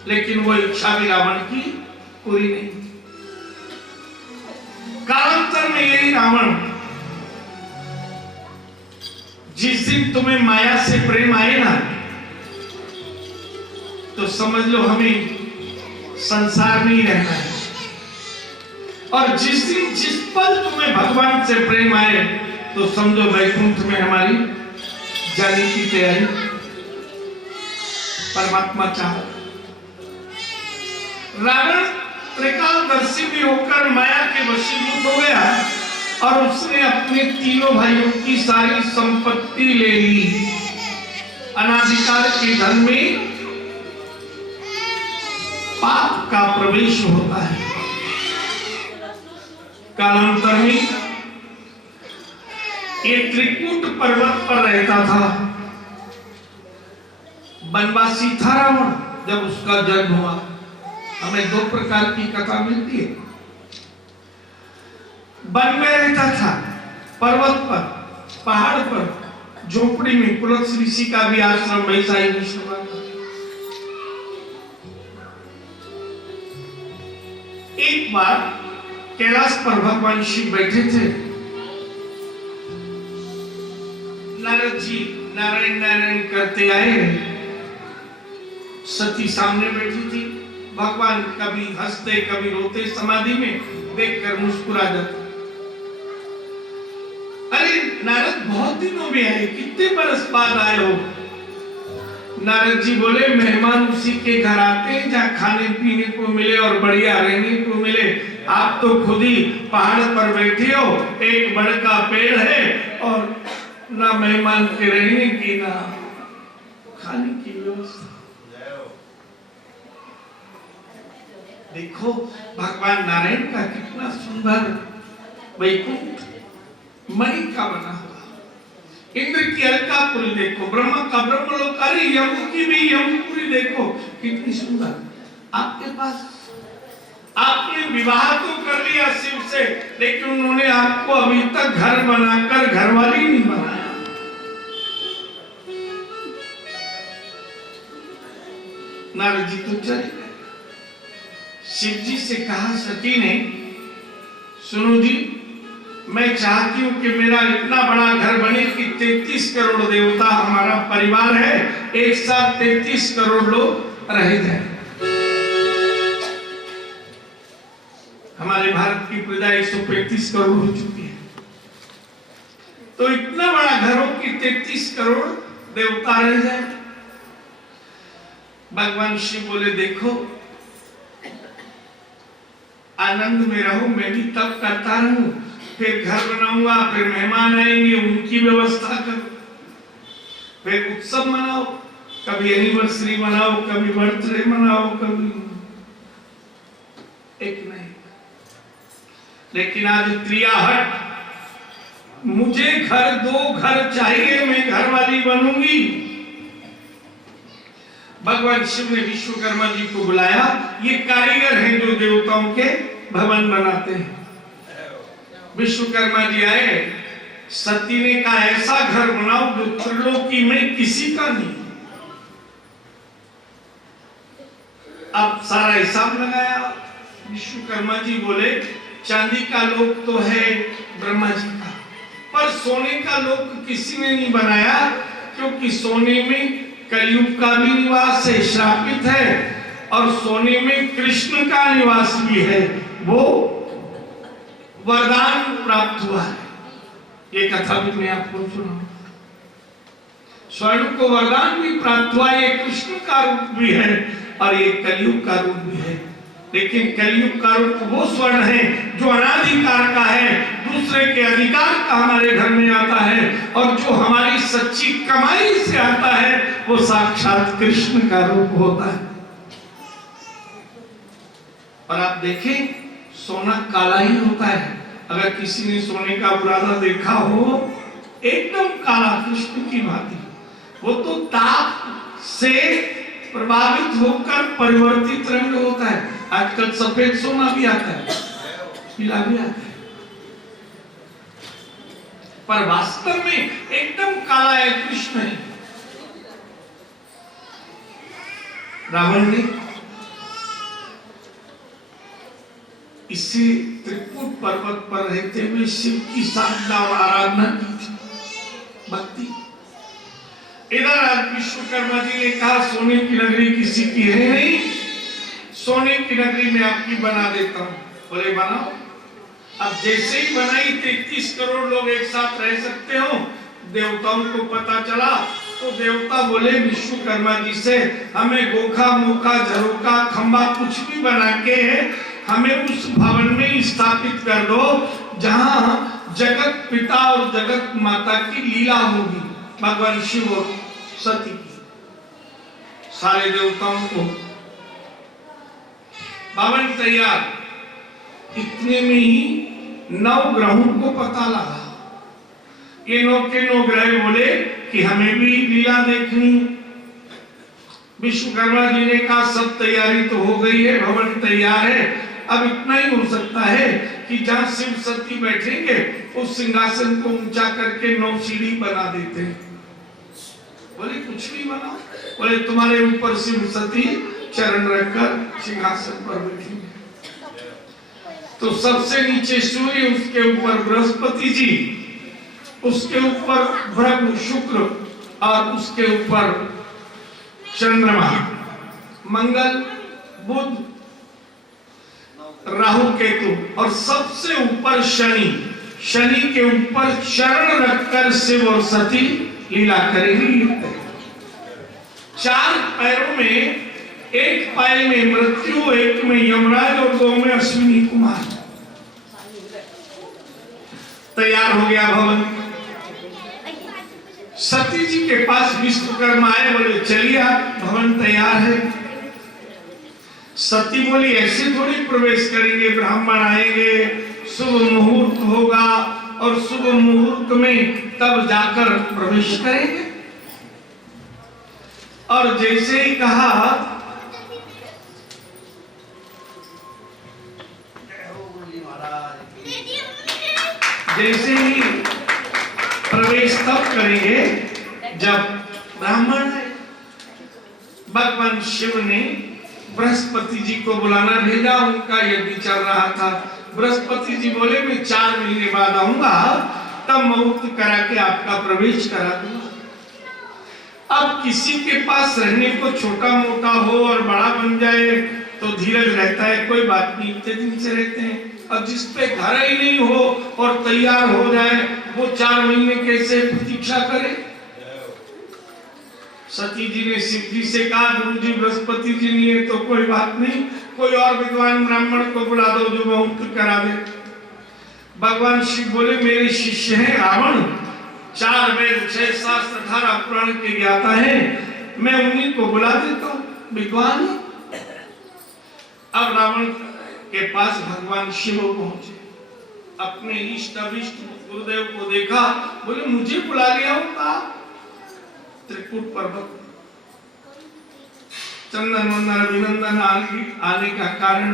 लेकिन वो इच्छा भी रावण की पूरी नहीं। कालांतर में यही रावण, जिस दिन तुम्हें माया से प्रेम आए ना, तो समझ लो हमें संसार में ही रहना है, और जिस दिन जिस पल तुम्हें भगवान से प्रेम आए तो समझो वैकुंठ में हमारी जाने की तैयारी। परमात्मा चाह, रावण त्रिकालदर्शी भी होकर माया के वशीभूत हो गया और उसने अपने तीनों भाइयों की सारी संपत्ति ले ली। अनाधिकार के धन में पाप का प्रवेश होता है। कालांतर में एक त्रिकूट पर्वत पर रहता था, वनवासी था रावण। जब उसका जन्म हुआ, हमें 2 प्रकार की कथा मिलती है। वन में रहता था, पर्वत पर, पहाड़ पर, झोपड़ी में। पुलत्स ऋषि का भी आश्रम वैसा ही विष्णु का। एक बार कैलाश पर भगवान शिव बैठे थे। नारद जी नारायण नारायण करते आए, सती सामने बैठी थी। भगवान कभी हंसते कभी रोते, समाधि में देखकर मुस्कुरा जाते। अरे नारद, बहुत दिनों में आए, कितने बरस बाद आए हो? नारद जी बोले, मेहमान उसी के घर आते हैं जहाँ खाने पीने को मिले और बढ़िया रहने को मिले। आप तो खुद ही पहाड़ पर बैठे हो, एक बड़ का पेड़ है और ना मेहमान के रहने की ना खाने की व्यवस्था। देखो भगवान नारायण का कितना सुंदर वैकुंठ मणि का बना हुआ। इंद्र की अलकापुरी देखो, ब्रह्मा का ब्रह्मलोक, अरे यम की भी यमपुरी देखो, कितनी सुंदर। आपके पास, आपने विवाह तो कर लिया शिव से, लेकिन उन्होंने आपको अभी तक घर बनाकर घरवाली नहीं बनाया। नारद जी तो चले गए। शिव जी से कहा सती ने, सुनो जी, मैं चाहती हूं कि मेरा इतना बड़ा घर बने कि 33 करोड़ देवता हमारा परिवार है, एक साथ 33 करोड़ लोग रह जाए। हमारे भारत की प्रजा 135 करोड़ हो चुकी है, तो इतना बड़ा घर हो कि 33 करोड़ देवता रह जाए। भगवान शिव बोले, देखो आनंद में रहो, मैं भी तब करता रहूं, फिर घर बनाऊंगा, फिर मेहमान आएंगे, उनकी व्यवस्था करो, फिर उत्सव मनाओ, कभी एनिवर्सरी मनाओ, कभी बर्थडे मनाओ, कभी एक नहीं। लेकिन आज त्रियाहट, मुझे घर दो घर चाहिए, मैं घर वाली बनूंगी। भगवान शिव ने विश्वकर्मा जी को बुलाया। ये कारीगर हैं जो देवताओं के भवन बनाते हैं। विश्वकर्मा जी आए, सती ने कहा ऐसा घर बनाओ जो त्रिलोकी में किसी का नहीं। अब सारा हिसाब लगाया। विश्वकर्मा जी बोले चांदी का लोक तो है ब्रह्मा जी का, पर सोने का लोक किसी ने नहीं बनाया, क्योंकि सोने में कलयुग का भी निवास है, श्रापित है, और सोने में कृष्ण का निवास भी है, वो वरदान प्राप्त हुआ है। ये कथा भी मैं आपको सुना। स्वर्ण को वरदान भी प्राप्त हुआ, ये कृष्ण का रूप भी है और ये कलयुग का रूप भी है। लेकिन कलयुग का रूप वो स्वर्ण है जो अनाधिकार का है, दूसरे के अधिकार का हमारे घर में आता है, और जो हमारी सच्ची कमाई से आता है वो साक्षात कृष्ण का रूप होता है। और आप देखें, सोना काला ही होता है। अगर किसी ने सोने का बुरादा देखा हो, एकदम काला कृष्ण की भांति, वो तो ताप से प्रभावित होकर परिवर्तित रंग होता है। आजकल सफेद सोना भी आता है, पीला भी आता है, पर वास्तव में एकदम काला है, कृष्ण है। रावण ने इसी त्रिकुट पर्वत पर रहते हुए शिव की साधना और आराधना की थी, भक्ति। इधर आज विश्वकर्मा जी ने कहा सोने की नगरी किसी की है नहीं, सोने की नगरी में आपकी बना देता हूं। बोले बनाओ। अब जैसे ही बनाई 33 करोड़ लोग एक साथ रह सकते हो। देवताओं को पता चला तो देवता बोले विश्वकर्मा जी से, हमें गोखा मोखा झरोका खंबा कुछ भी बना के हमें उस भवन में स्थापित कर दो जहां जगत पिता और जगत माता की लीला होगी, भगवान शिव और सती की। सारे देवताओं को भवन तैयार। इतने में ही 9 ग्रहों को पता लगा। ये 9 के 9 ग्रह बोले कि हमें भी लीला देखनी। विश्वकर्मा जी ने कहा सब तैयारी तो हो गई है, भवन तैयार है, अब इतना ही हो सकता है कि जहां शिव सती बैठेंगे उस सिंहासन को ऊंचा करके 9 सीढ़ी बना देते हैं। बोले कुछ भी बनाओ। बोले तुम्हारे ऊपर शिव सती चरण रखकर सिंहासन पर बैठेंगे। तो सबसे नीचे सूर्य, उसके ऊपर बृहस्पति जी, उसके ऊपर भृगु शुक्र और उसके ऊपर चंद्रमा, मंगल बुध राहु केतु, और सबसे ऊपर शनि। शनि के ऊपर चरण रखकर शिव और सती लीला करेंगी। 4 पैरों में, एक पैर में मृत्यु, एक में यमराज और 2 में अश्विनी कुमार। तैयार हो गया भवन। सती जी के पास विश्वकर्मा आए, बोले चलिए आप, भवन तैयार है। सती बोली ऐसे थोड़ी प्रवेश करेंगे, ब्राह्मण आएंगे, शुभ मुहूर्त होगा और शुभ मुहूर्त में तब जाकर प्रवेश करेंगे। और जैसे ही कहा, जैसे ही प्रवेश तब करेंगे जब ब्राह्मण है। भगवान शिव ने बृहस्पति जी को बुलाना भेजा, उनका यज्ञ चल रहा था। बृहस्पति जी बोले मैं 4 महीने बाद आऊंगा, तब मुहूर्त करा के आपका प्रवेश करा दूंगा। अब किसी के पास रहने को छोटा मोटा हो और बड़ा बन जाए तो धीरज रहता है, कोई बात नहीं, इतने दिन से रहते हैं। अब जिस पे घर ही नहीं हो और तैयार हो जाए, वो 4 महीने कैसे प्रतीक्षा करे। सती जी ने शिव जी से कहा, गुरु जी बृहस्पति जी नहीं है तो कोई बात नहीं, कोई और विद्वान ब्राह्मण को बुला दो जो मुहूर्त करा दे। भगवान शिव बोले मेरे शिष्य हैं रावण, 4 वेद 6 शास्त्र 18 पुराण के ज्ञाता है, मैं उन्हीं को बुला देता हूं, विद्वान है। अब रावण के पास भगवान शिव पहुंचे, अपने इष्ट अभिष्ट गुरुदेव को देखा, बोले मुझे बुला लिया होता। त्रिकूट पर्वत चंदन वंदन अभिनंदन आने का कारण,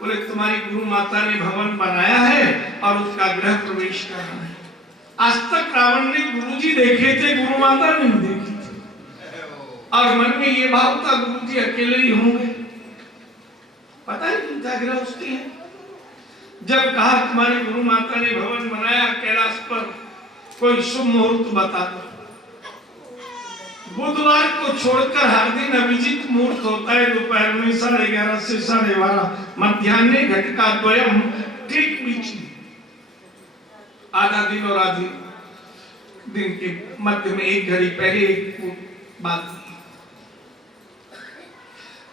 बोले तुम्हारी गुरु माता ने भवन बनाया है और उसका गृह प्रवेश करना है। आज तक रावण ने गुरुजी देखे थे, गुरु माता नहीं देखी थी, और मन में ये भाव था गुरुजी अकेले ही होंगे। पता है क्यों था गृहस्थी है। जब कहा तुम्हारी गुरु माता ने भवन बनाया कैलाश पर, कोई शुभ मुहूर्त बता दो। बुधवार को छोड़कर हर दिन अभिजीत मुहूर्त होता है, दोपहर में 11:30 से 12:30, मध्याह्न घटिका द्वयम, ठीक बीच में आधा दिन और आधी दिन के मध्य में 1 घड़ी पहले एक बात।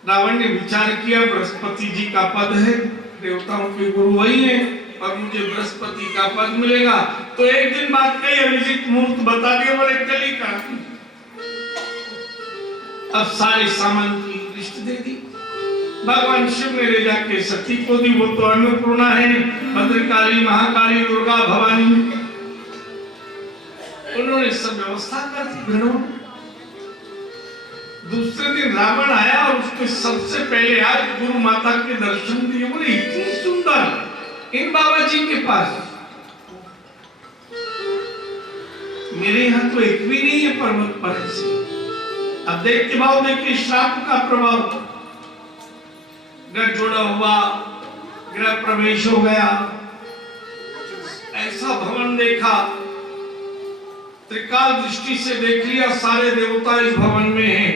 रावण ने विचार किया बृहस्पति जी का पद है, देवताओं के गुरु वही है और मुझे बृहस्पति का पद मिलेगा, तो एक दिन बाद कई अभिजीत मुहूर्त बता दिया, बोले कल ही का। अब सारे सामान की लिस्ट दे दी। भगवान शिव ने ले जाके सती को दी, वो तो अन्नपूर्णा है, भद्रकाली, महाकाली, दुर्गा, भवानी, उन्होंने सब व्यवस्था कर दी घरों। दूसरे दिन रावण आया और उसके सबसे पहले आज गुरु माता के दर्शन दिए। बोले इतनी सुंदर इन बाबा जी के पास, मेरे यहाँ तो एक भी नहीं है पर्वत पर ऐसे। अब देखते भाव देखिए श्राप का प्रभाव, घर जोड़ा हुआ, गृह प्रवेश हो गया, ऐसा भवन देखा, त्रिकाल दृष्टि से देख लिया, सारे देवता इस भवन में हैं,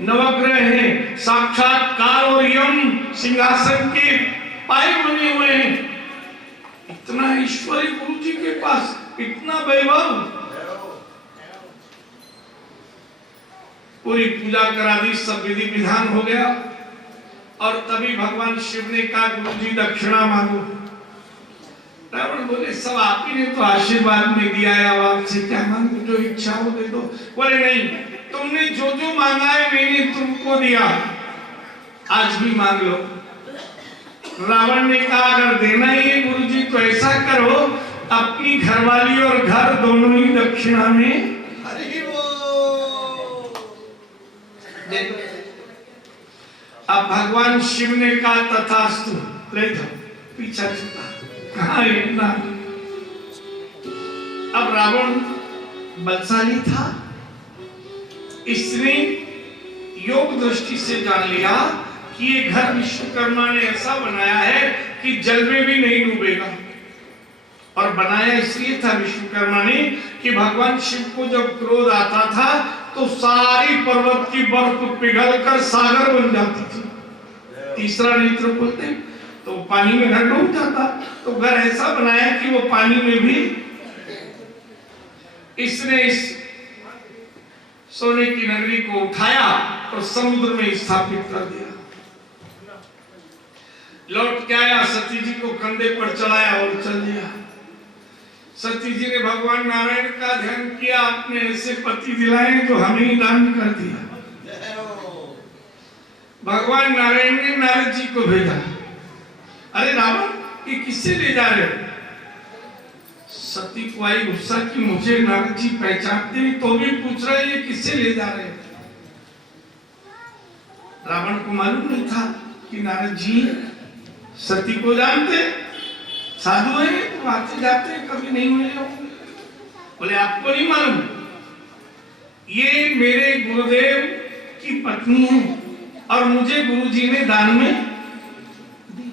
नवग्रह हैं, साक्षात काल और यम सिंहासन के पाए बने हुए हैं। इतना ईश्वरी गुरु जी के पास, इतना वैभव। पूरी पूजा करा दी, सब विधि विधान हो गया, और तभी भगवान शिव ने कहा गुरु जी दक्षिणा मांगो। रावण बोले सब आप ही ने तो आशीर्वाद में दिया है, अब आपसे क्या मांगो, जो इच्छा हो दे दो। बोले नहीं, तुमने जो जो मांगा है मैंने तुमको दिया, आज भी मांग लो। रावण ने कहा अगर देना ही है गुरु जी तो ऐसा करो, अपनी घरवाली और घर दोनों ही दक्षिणा में अब भगवान शिव ने कहा तथास्तु, ले जाओ, पीछा छुपा कहा इतना। अब रावण बलशाली था, इसने योग दृष्टि से जान लिया कि ये घर विश्वकर्मा ने ऐसा बनाया है कि जल में भी नहीं डूबेगा, और बनाया इसलिए था विश्वकर्मा ने कि भगवान शिव को जब क्रोध आता था तो सारी पर्वत की बर्फ पिघलकर सागर बन जाती थी, तीसरा नेत्र खोलते तो पानी में घर डूब जाता। तो घर ऐसा बनाया कि वो पानी में भी, इसने इस सोने की नगरी को उठाया और समुद्र में स्थापित कर दिया। लौट के आया, सती जी को कंधे पर चढ़ाया और चल दिया। सती जी ने भगवान नारायण का ध्यान किया, आपने ऐसे पति दिलाए तो हमें ही दान कर दिया। भगवान नारायण ने नारद जी को भेजा, अरे रावण ये किससे ले जा रहे हो? सती को आई गुस्सा कि मुझे नारद जी पहचानते नहीं तो भी पूछ रहे ये किससे ले जा रहे हो? रावण को मालूम नहीं था कि नारद जी सती को जानते, साधु है तो आते जाते कभी नहीं मिले होंगे। बोले आपको नहीं मालूम, ये मेरे गुरुदेव की पत्नी है और मुझे गुरुजी ने दान में दी।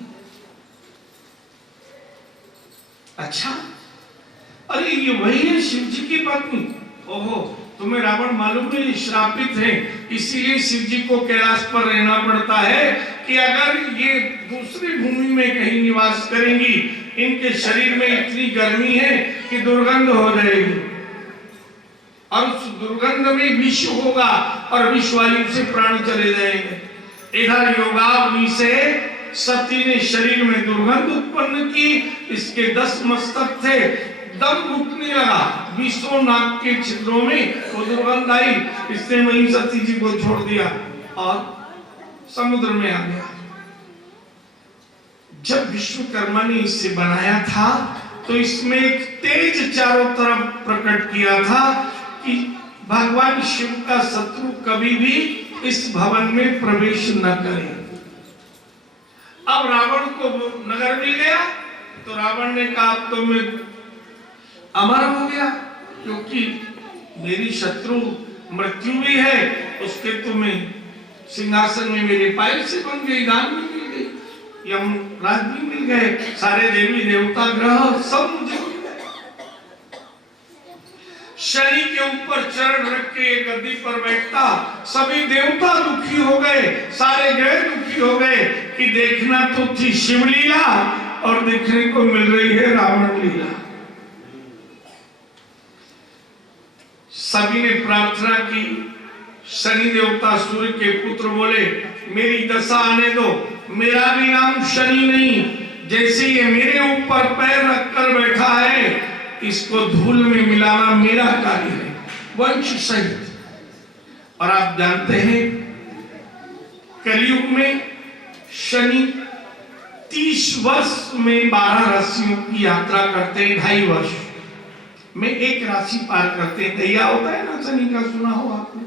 अच्छा, अरे ये वही है शिव जी की पत्नी। ओहो, तुम्हें रावण मालूम नहीं श्रापित है, इसीलिए शिव जी को कैलाश पर रहना पड़ता है कि अगर ये दूसरी भूमि में कहीं निवास करेंगी, इनके शरीर में इतनी गर्मी है कि दुर्गंध हो जाएगी, और उस दुर्गंध में विष होगा और विष वायु से प्राण चले जाएंगे। इधर योगाग्नि से सती ने शरीर में दुर्गंध उत्पन्न की, इसके 10 मस्तक थे, दम घुटने लगा, 20 नाक के छिद्रों में वो दुर्गंध आई, इसने वहीं सती जी को छोड़ दिया और समुद्र में आ गया। जब विश्वकर्मा ने इसे बनाया था तो इसमें एक तेज चारों तरफ प्रकट किया था कि भगवान शिव का शत्रु कभी भी इस भवन में प्रवेश न करे। अब रावण को नगर मिल गया तो रावण ने कहा तो मैं अमर हो गया, क्योंकि मेरी शत्रु मृत्यु भी है, उसके तो मैं सिंहासन में मेरे पायल से बन गई, दान भी मिल गई, यमराज भी मिल गए, सारे देवी देवता ग्रह सब मुझे मिल गए। शनि के ऊपर चरण रख के एक गद्दी पर बैठता, सभी देवता दुखी हो गए, सारे ग्रह दुखी हो गए कि देखना तो थी शिवलीला और देखने को मिल रही है रावण लीला। सभी ने प्रार्थना की, शनि देवता सूर्य के पुत्र बोले मेरी दशा आने दो, मेरा भी नाम शनि नहीं, जैसे ये मेरे ऊपर पैर रखकर बैठा है इसको धूल में मिलाना मेरा कार्य है, वंश सहित। और आप जानते हैं कलयुग में शनि 30 वर्ष में 12 राशियों की यात्रा करते हैं, 2.5 वर्ष में एक राशि पार करते हैं। दैया होता है ना शनि का, सुना हो आपने,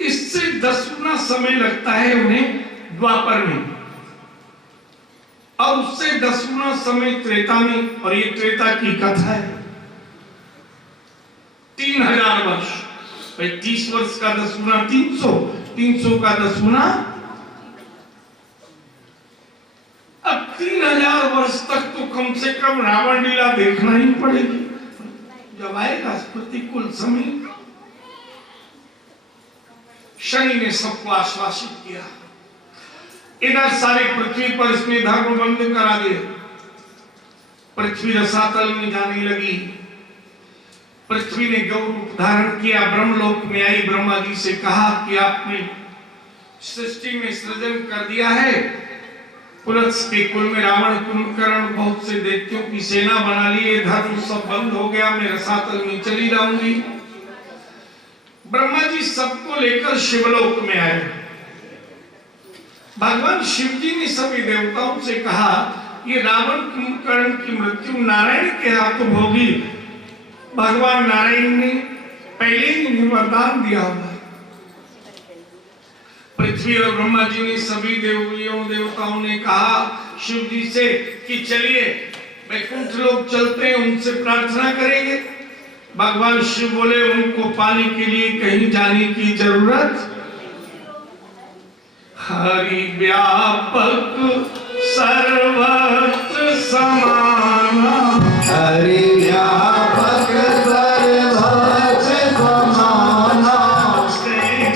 इससे 10 गुना समय लगता है उन्हें द्वापर में, और उससे 10 गुना समय त्रेता में, और ये त्रेता की कथा है। 3000 वर्ष, भाई 30 वर्ष का 10 गुना 300, 300 का 10 गुना, अब 3000 वर्ष तक तो कम से कम रावण लीला देखना ही पड़ेगी। जब आएगा प्रतिकूल समय, शनि ने सबको आश्वासित किया। इधर सारी पृथ्वी पर इसने धर्म बंद करा दिए, पृथ्वी रसातल में जाने लगी। पृथ्वी ने गौ रूप धारण किया, ब्रह्मलोक में आई, ब्रह्मा जी से कहा कि आपने सृष्टि में सृजन कर दिया है, पुलत्स के कुल में रावण कुंभकर्ण बहुत से दैत्यों की सेना बना ली है, धर्म सब बंद हो गया, मैं रसातल में चली जाऊंगी। ब्रह्मा जी सबको लेकर शिवलोक में आए। भगवान शिव जी ने सभी देवताओं से कहा ये रावण कुंभकर्ण की मृत्यु नारायण के हाथों होगी। भगवान नारायण ने पहले ही वरदान दिया हुआ। पृथ्वी और ब्रह्मा जी ने सभी देवताओं ने कहा शिव जी से कि चलिए वैकुंठ लोग चलते हैं, उनसे प्रार्थना करेंगे। भगवान शिव बोले उनको पाने के लिए कहीं जाने की जरूरत, हरि व्यापक सर्वत्र समाना, हरि व्यापक सर्वत्र समाना, प्रेम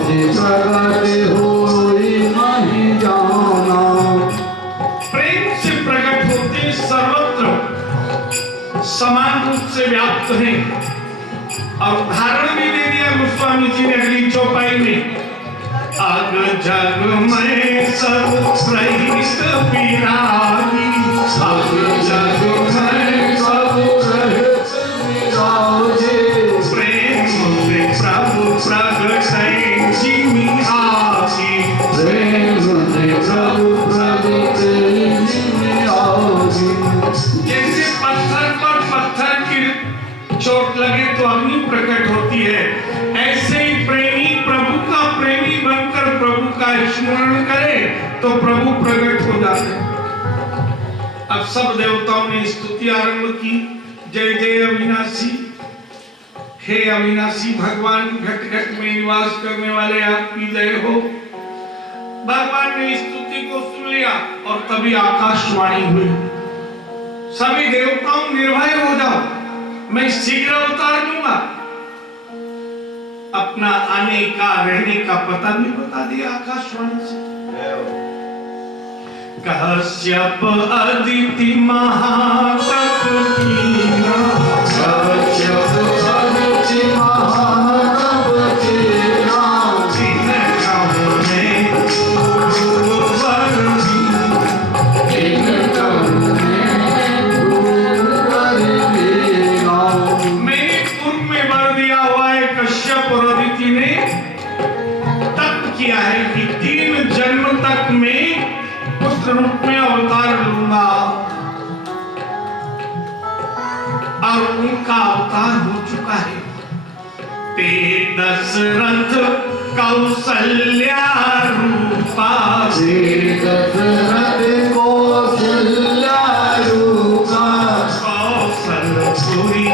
के प्रगट होई नहीं जाना। प्रेम से प्रकट होते सर्वत्र समान रूप से व्याप्त हैं, और उदाहरण भी दे दिया गोस्वामी जी ने अगली चौपाई में, अग जग में सब रहित विरागी, अग जग में सब रहित विराजे, प्रेम से प्रभु प्रगटै जिमि आसी, प्रेम से प्रभु प्रगटै जिमि आसी। जैसे पत्थर पर पत्थर की चोट लगे तो अग्नि प्रकट होती है, ऐसे ही प्रेमी प्रभु का प्रेमी बनकर प्रभु का स्मरण करे तो प्रभु प्रकट हो जाते हैं। अब सब देवताओं ने स्तुति आरंभ की, जय जय अविनाशी, हे अविनाशी भगवान घट घट में निवास करने वाले आपकी जय हो। भगवान ने स्तुति को सुन लिया और तभी आकाशवाणी हुई, सभी देवताओं निर्भय हो जाओ, मैं शीघ्र अवतार दूंगा। अपना आने का रहने का पता भी बता दिया आकाशवाणी से। कश्यप अदिति महातप कीना, कश्यप अदिति महातप कीना, जिन कहु में गुरुवर दीना, पुत्र रूप में अवतार लूंगा। और उनका अवतार हो चुका है। ते दशरथ कौशल्या रूपा, दशरथ कौशल्या रूपा, कौशलपुरी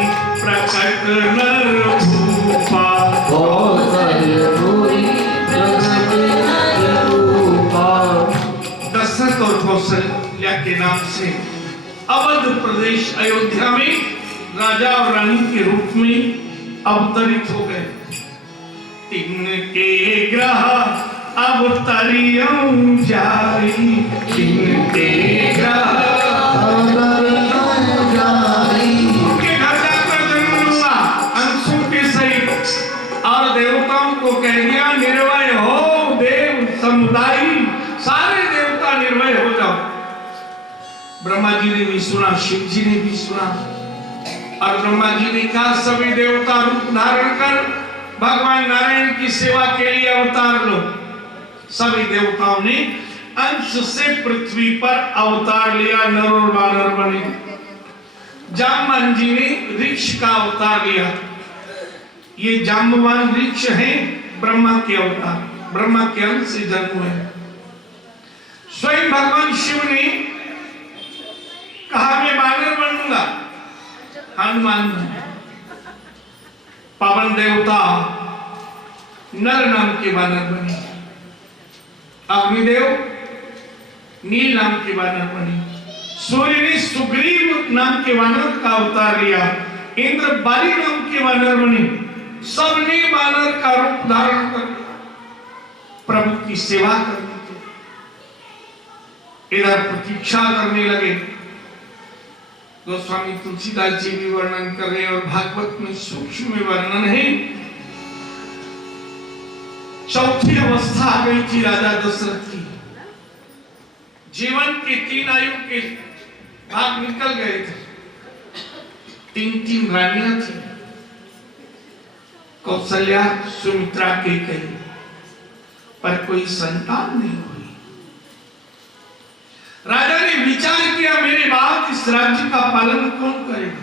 प्रकट नर भूपा, कौशलपुरी प्रकट नर भूपा। दशरथ और कौशल्या के नाम से अवध प्रदेश अयोध्या में राजा और रानी के रूप में अवतरित हो गए। तिनके ग्रह अवतरियं जाई, तिनके ग्रह अवतरियं जाई। उनके घर जाकर जन्म लूंगा अंशों के सहित। और देवताओं को कह दिया निर्भय हो देव समुदाय, सारे देवता निर्भय हो जाओ। ब्रह्मा जी ने भी सुना, शिव जी ने भी सुना। और ब्रह्मा जी ने कहा सभी देवता रूप धारण कर भगवान नारायण की सेवा के लिए अवतार लो। सभी देवताओं ने अंश से पृथ्वी पर अवतार लिया, नर और वानर बने। जाम्बवान जी ने वृक्ष का अवतार लिया। ये जाम्बवान वृक्ष है ब्रह्मा के अवतार, ब्रह्मा के अंश से जन्म हुए। स्वयं भगवान शिव ने कहा मैं वानर बनूंगा, हनुमान बने। पवन देवता नर नाम के वानर बने। अग्निदेव नील नाम के वानर बने। सूर्य ने सुग्रीव नाम के वानर का अवतार लिया। इंद्र बाली नाम के वानर बने। सबने वानर का रूप धारण कर प्रभु की सेवा करने के इधर प्रतीक्षा करने लगे। गोस्वामी तुलसीदास जी भी वर्णन कर रहे हैं और भागवत में सूक्ष्म वर्णन है। चौथी अवस्था आ गई थी राजा दशरथ की। जीवन के 3 आयु के भाग निकल गए थे। 3 रानियां थी, कौशल्या, सुमित्रा, कैकेयी, पर कोई संतान नहीं हुई। राजा ने विचार किया मेरे बाद इस राज्य का पालन कौन करेगा।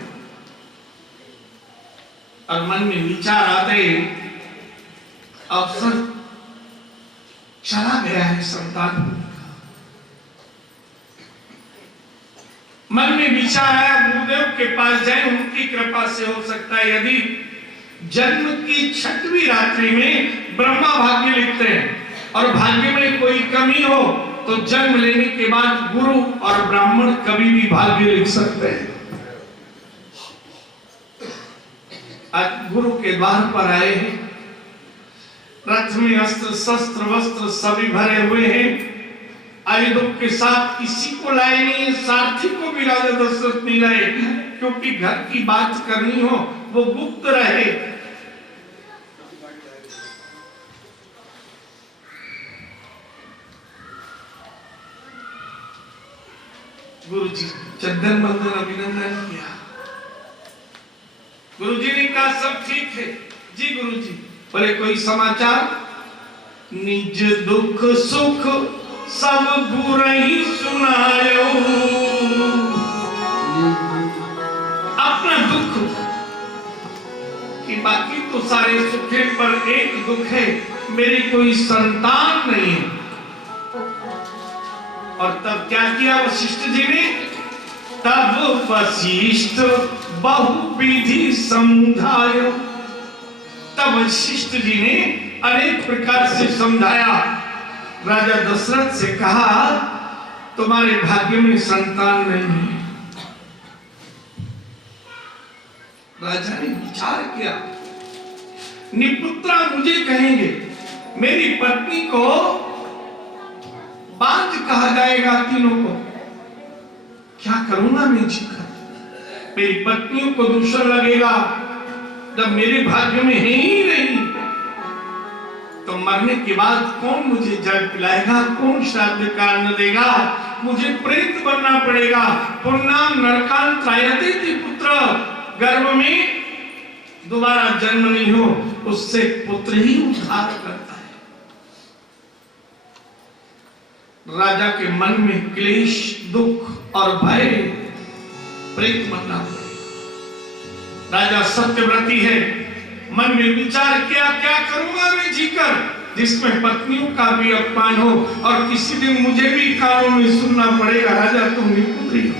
और मन में विचार आते अवसर चला गया है संतान होने का। मन में विचार आया गुरुदेव के पास जाए, उनकी कृपा से हो सकता है यदि जन्म की 6वीं रात्रि में ब्रह्मा भाग्य लिखते हैं और भाग्य में कोई कमी हो तो जन्म लेने के बाद गुरु और ब्राह्मण कभी भी भाग्य लिख सकते हैं। आज गुरु के द्वार पर आए हैं। रथ में अस्त्र शस्त्र वस्त्र सभी भरे हुए हैं। आयुधों के साथ किसी को लाए नहीं, सारथी को भी राजा दशरथ नहीं लाए, क्योंकि घर की बात करनी हो वो गुप्त रहे। गुरु जी चंदन बंदन अभिनंदन किया। गुरु जी ने कहा सब ठीक है। जी गुरु जी। बोले कोई समाचार? निज दुख सुख सब बुराई सुनायो। अपना दुख कि बाकी तो सारे सुख है, पर एक दुख है मेरी कोई संतान नहीं है। और तब क्या किया वशिष्ठ जी ने? तब वशिष्ठ बहुविधि समझायो। तब वशिष्ठ जी ने अनेक प्रकार से समझाया। राजा दशरथ से कहा तुम्हारे भाग्य में संतान नहीं है। राजा ने विचार किया, निपुत्रा मुझे कहेंगे, मेरी पत्नी को बांझ कहा जाएगा, तीनों को क्या करूंगा मैं जीकर? मेरी पत्नियों को दूसरा लगेगा जब मेरे भाग्य में है ही नहीं। तो मरने के बाद कौन मुझे जल पिलाएगा, कौन श्राद्ध का अन्न देगा? मुझे प्रेत बनना पड़ेगा। पुण्यम नरकांत त्रायते पुत्र, गर्भ में दोबारा जन्म नहीं हो, उससे पुत्र ही उद्धार करता है। राजा के मन में क्लेश, दुख और भय प्रेत बनना पड़ेगा। राजा सत्यव्रती है, मन में विचार किया क्या करूंगा मैं जीकर, जिसमें पत्नियों का भी अपमान हो और किसी दिन मुझे भी कानों में सुनना पड़ेगा, राजा तुम निपुत्री हो,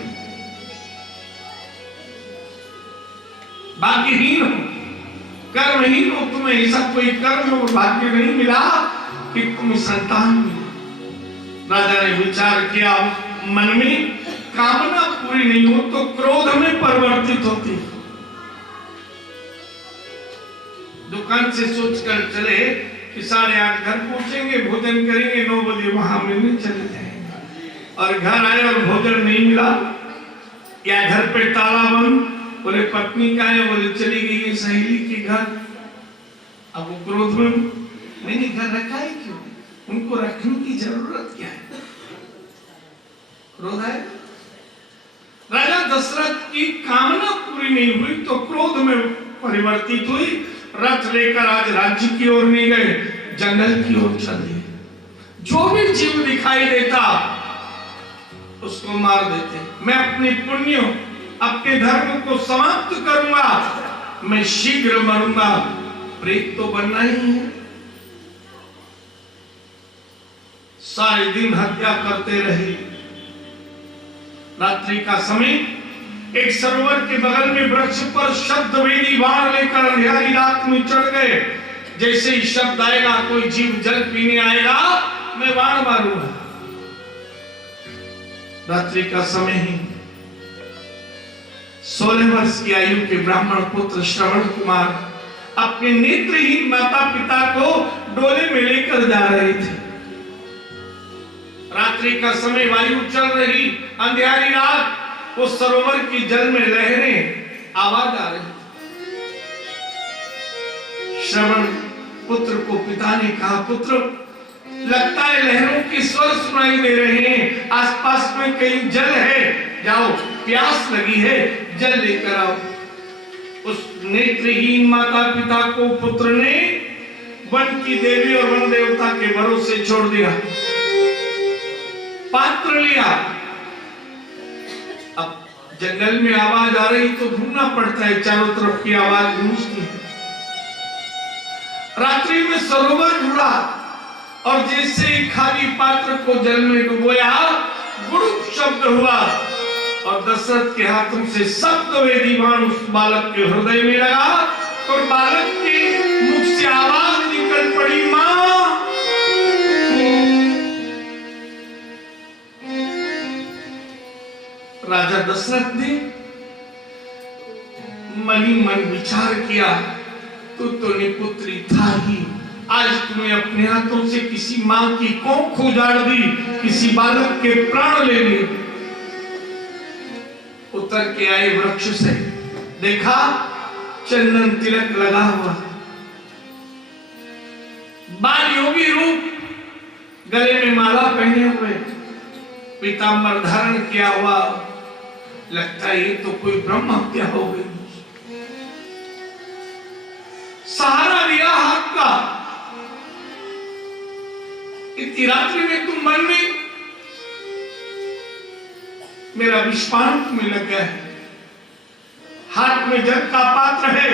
भाग्यहीन हो, कर्महीन हो, तुम्हें ऐसा कोई कर्म और भाग्य नहीं मिला कि तुम्हें संतान मिले। राजा ने विचार किया, मन में कामना पूरी नहीं हो तो क्रोध में परिवर्तित होती। दुकान से सोचकर चले कि 8:30 घर पहुंचेंगे, भोजन करेंगे, 9 बजे वहां मिलने चले जाएंगे, और घर आए और भोजन नहीं मिला या घर पे ताला बंद, बोले पत्नी का है, बोले चली गई है सहेली के घर। अब वो क्रोध में, मैंने घर रखा है क्यों, उनको रखने की जरूरत क्या है, क्रोध है। राजा दशरथ की कामना पूरी नहीं हुई तो क्रोध में परिवर्तित हुई, रथ लेकर आज राज्य की ओर नहीं गए, जंगल की ओर चल दिए। जो भी जीव दिखाई देता उसको मार देते। मैं अपने पुण्य, अपने धर्म को समाप्त करूंगा, मैं शीघ्र मरूंगा, प्रेत तो बनना ही है। सारे दिन हत्या करते रहे। रात्रि का समय एक सरोवर के बगल में वृक्ष पर शब्द वेदी बाण लेकर अंधेरी रात में चढ़ गए। जैसे ही शब्द आएगा, कोई जीव जल पीने आएगा, मैं बाण मारूंगा। रात्रि का समय ही 16 वर्ष की आयु के ब्राह्मण पुत्र श्रवण कुमार अपने नेत्रहीन माता पिता को डोले में लेकर जा रहे थे। रात्रि का समय, वायु चल रही, अंधेरी रात, वो सरोवर की जल में लहरें आवाज आ रही। श्रवण पुत्र को पिता ने कहा, पुत्र लगता है लहरों के स्वर सुनाई दे रहे हैं, आसपास में कहीं जल है, जाओ प्यास लगी है, जल लेकर आओ। उस नेत्रहीन माता पिता को पुत्र ने वन की देवी और वन देवता के भरोसे छोड़ दिया। पात्र लिया। अब जंगल में आवाज आ रही तो ढूंढना पड़ता है, चारों तरफ की आवाज गूंजती है। रात्रि में सरोवर ढूंढा और जैसे खाली पात्र को जल में डुबोया, गुरुप शब्द हुआ और दशरथ के हाथों से शब्द वेदी बाण उस बालक के हृदय में लगा और बालक के मुख से आवाज निकल पड़ी, मां। राजा दशरथ ने मनी मन विचार किया, तू तो निपुत्री था ही, आज तूने अपने हाथों से किसी मां की कोख उजाड़ दी, किसी बालक के प्राण ले लिए। उतर के आए वृक्ष से, देखा चंदन तिलक लगा हुआ, बाल योगी रूप, गले में माला पहने हुए, पीतांबर धारण किया हुआ, लगता है ये तो कोई ब्रह्म हत्या हो गई। सहारा दिया हाथ का, इतनी रात्रि में तुम मन में मेरा विश्वास में लग गया है। हाथ में जल का पात्र है,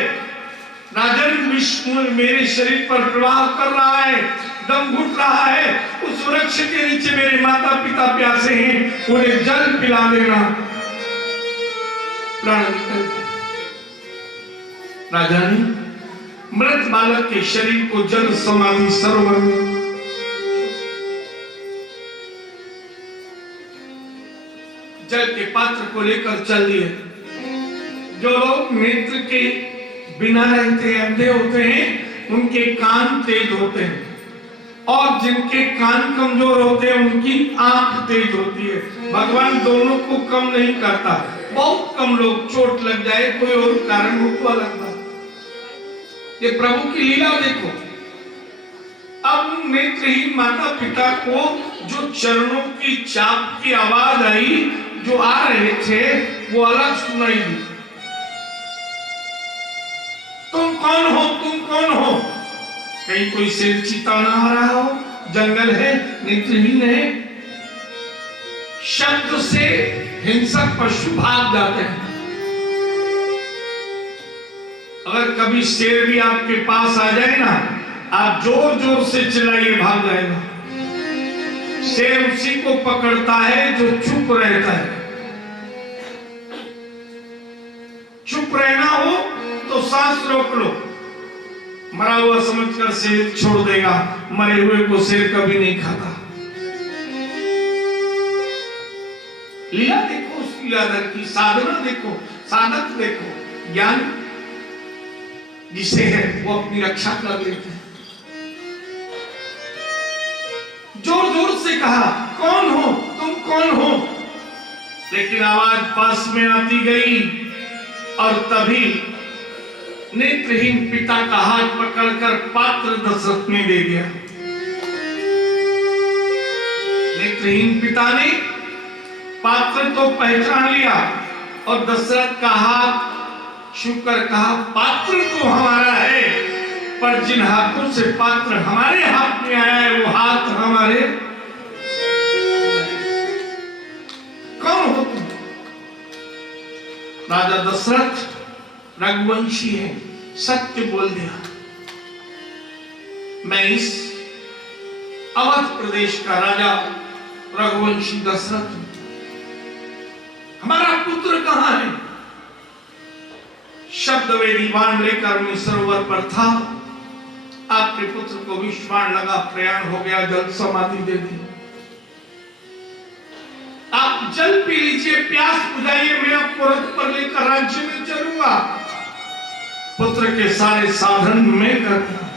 राजन विष्णु मेरे शरीर पर प्रवाह कर रहा है, दम घुट रहा है। उस वृक्ष के नीचे मेरे माता पिता प्यासे हैं, उन्हें जल पिला देना। प्राण निकल गए। राजा ने मृत बालक के शरीर को जल समाधि सरोवर में जल के पात्र को लेकर चल दिए। जो लोग नेत्र के बिना रहते हैं, अंधे होते हैं, उनके कान तेज होते हैं, और जिनके कान कमजोर होते हैं उनकी आंख तेज होती है। भगवान दोनों को कम नहीं करता। बहुत कम लोग, चोट लग जाए, कोई और कारण हो तो अलग बात, ये प्रभु की लीला देखो। अब नेत्रहीन माता पिता को जो चरणों की चाप की आवाज आई, जो आ रहे थे, वो अलग सुनाई दी। तुम कौन हो, तुम कौन हो? कहीं कोई शेर चीता ना आ रहा हो, जंगल है, नेत्रहीन है, शब्द से हिंसक पशु भाग जाते हैं। अगर कभी शेर भी आपके पास आ जाए ना, आप जोर जोर से चिल्लाइए, भाग जाएगा। शेर उसी को पकड़ता है जो चुप रहता है। चुप रहना हो तो सांस रोक लो, मरा हुआ समझकर शेर छोड़ देगा, मरे हुए को शेर कभी नहीं खाता। लीला देखो, उस लीलाधर की साधना देखो, साधक देखो, ज्ञान जिसे है वो अपनी रक्षा कर लेते हैं। जोर जोर से कहा, कौन हो तुम, कौन हो? लेकिन आवाज पास में आती गई और तभी नेत्रहीन पिता का हाथ पकड़कर पात्र दशरथ ने दे दिया। नेत्रहीन पिता ने पात्र तो पहचान लिया और दशरथ का हाथ छूकर कहा, पात्र तो हमारा है, पर जिन हाथों से पात्र हमारे हाथ में आया है वो हाथ हमारे। कौन हो तुम? राजा दशरथ रघुवंशी है, सत्य बोल दिया। मैं इस अवध प्रदेश का राजा रघुवंशी दशरथ हूं। हमारा पुत्र कहां है? शब्द वेदी बाण लेकर मैं सरोवर पर था, आपके पुत्र को विष बाण लगा, प्रयाण हो गया, जल समाधि दे दी। आप जल पी लीजिए, प्यास बुझाइए, मैं आपको रथ पर लेकर राज्य में चलूंगा। पुत्र के सारे साधन मैं करूंगा,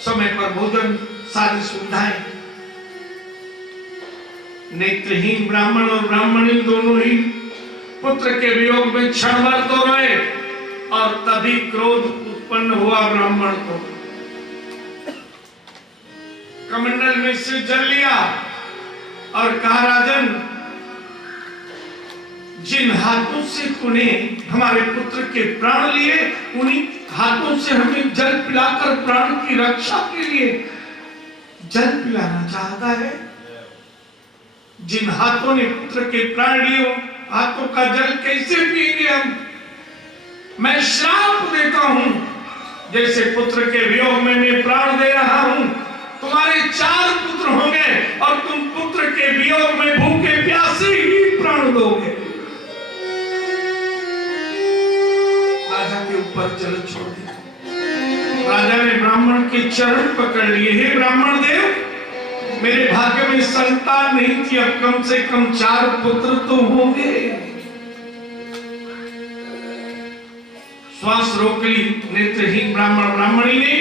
समय पर भोजन, सारी सुविधाएं। नेत्रहीन ब्राह्मण और ब्राह्मणी दोनों ही पुत्र के वियोग में क्षण भर तो रोए और तभी क्रोध उत्पन्न हुआ ब्राह्मण को। कमंडल में से जल लिया और कहा, राजन, जिन हाथों से तूने हमारे पुत्र के प्राण लिए, उन्हीं हाथों से हमें जल पिलाकर प्राण की रक्षा के लिए जल पिलाना चाहता है। जिन हाथों ने पुत्र के प्राण लिए, हाथों का जल कैसे पिएंगे हम? मैं श्राप देता हूं, जैसे पुत्र के वियोग में मैं प्राण दे रहा हूं, तुम्हारे 4 पुत्र होंगे और तुम पुत्र के वियोग में भूखे प्यासे ही प्राण दोगे। राजा के ऊपर जल छोड़ दिया। राजा ने ब्राह्मण के चरण पकड़ लिए, हे ब्राह्मण देव, मेरे भाग्य में संतान नहीं थी, अब कम से कम 4 पुत्र तो होंगे। श्वास रोक ली नेत्रहीन ब्राह्मण ब्राह्मणी ने,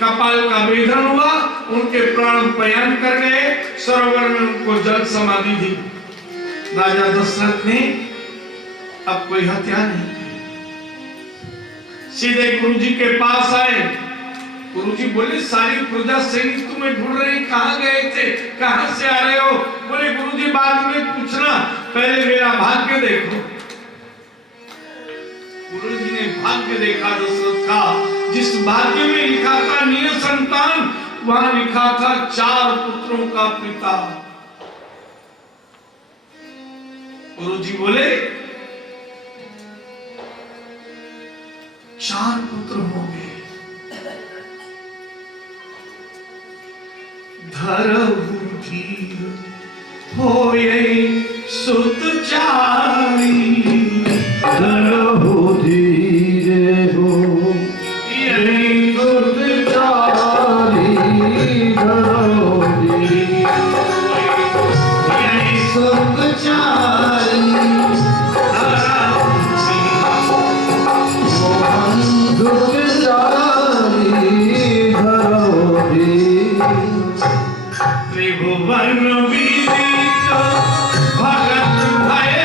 कपाल का वेदन हुआ, उनके प्राण पयन कर गए, सरोवर में उनको जल समाधि दी। राजा दशरथ ने अब कोई हत्या नहीं की, सीधे गुरुजी के पास आए। गुरुजी बोले, सारी प्रजा सैनिक तुम्हें ढूंढ रहे, कहां गए थे, कहां से आ रहे हो? बोले, गुरुजी बाद में पूछना, पहले मेरा भाग्य देखो। गुरुजी ने भाग्य देखा दशरथ का, जिस भाग्य में लिखा था निय संतान, वहां लिखा था 4 पुत्रों का पिता। गुरुजी बोले, 4 पुत्र होंगे। धरहु धीर होए सुत चारी, धरहु धीर हो ये सुत चारी, धरहु धीर ये सुत चारी, मोहन सुत चारी, धरहु धीर। त्रिभुवन विदित भगत भय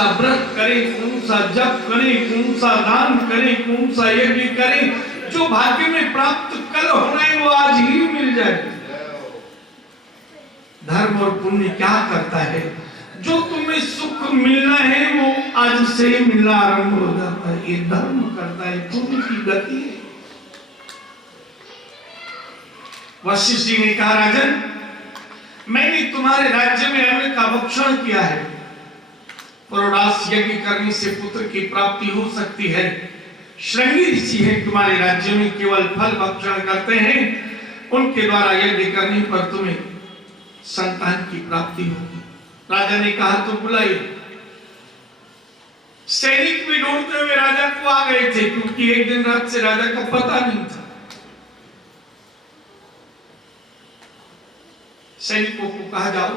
सा व्रत करें, कौन सा जप करें, कौन सा दान करें, कौन सा यज्ञ करें, जो भाग्य में प्राप्त कल होना है वो आज ही मिल जाए। धर्म और पुण्य क्या करता है, जो तुम्हें सुख मिलना है वो आज से मिलना आरंभ हो जाता है। ये धर्म करता है, पुण्य की गति है। वशिष्ठ जी ने कहा, राजन, मैंने तुम्हारे राज्य में अन्न का भक्षण किया है। पुरोडास यज्ञ करने से पुत्र की प्राप्ति हो सकती है। श्रृंगी ऋषि है तुम्हारे राज्य में, केवल फल भक्षण करते हैं, उनके द्वारा यज्ञ करने पर तुम्हें संतान की प्राप्ति होगी। राजा ने कहा, तो बुलाइए। सैनिक भी ढूंढते हुए राजा को आ गए थे, क्योंकि एक दिन रात से राजा का पता नहीं था। सैनिकों को कहा, जाओ।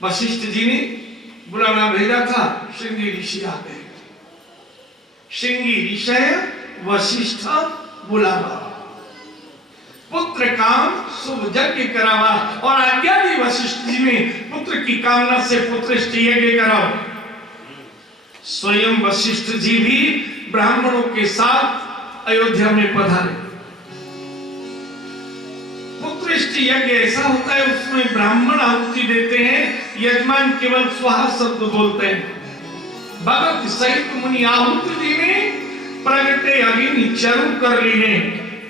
वशिष्ठ जी ने बुलाना भेजा था, श्रृंगी ऋषि आ गए। श्रृंगी ऋषि वशिष्ठ बुलावा, पुत्र काम शुभ यज्ञ करावा। और आज्ञा दी वशिष्ठ जी ने, पुत्र की कामना से पुत्रष्ट यज्ञ कराओ। स्वयं वशिष्ठ जी भी ब्राह्मणों के साथ अयोध्या में पधारे। पुत्रष्ट यज्ञ ऐसा होता है, उसमें ब्राह्मण आहुति देते हैं, यजमान केवल स्वाहा शब्द बोलते हैं। भगत सहित मुनि आहुति देने, प्रगटे अग्नि चरु कर लीने।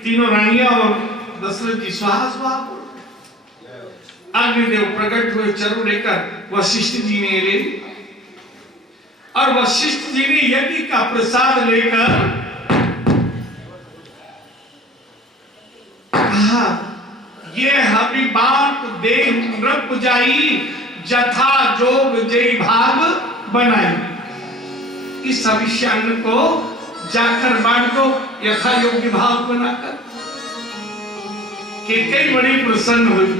तीनों रानियां और दशरथ जी स्वाहा स्वाहा बोलते। अग्निदेव प्रकट हुए चरु लेकर, वशिष्ठ जी ने ले, और वशिष्ठ जी ने यज्ञ का प्रसाद लेकर कहा, ये हबी बात दे नृप जाई, जथा जोग जय भाग बनाई। इस हविष्यान्न को जाकर बांट दो यथा योग्य भाग बनाकर। केकई बड़ी प्रसन्न हुई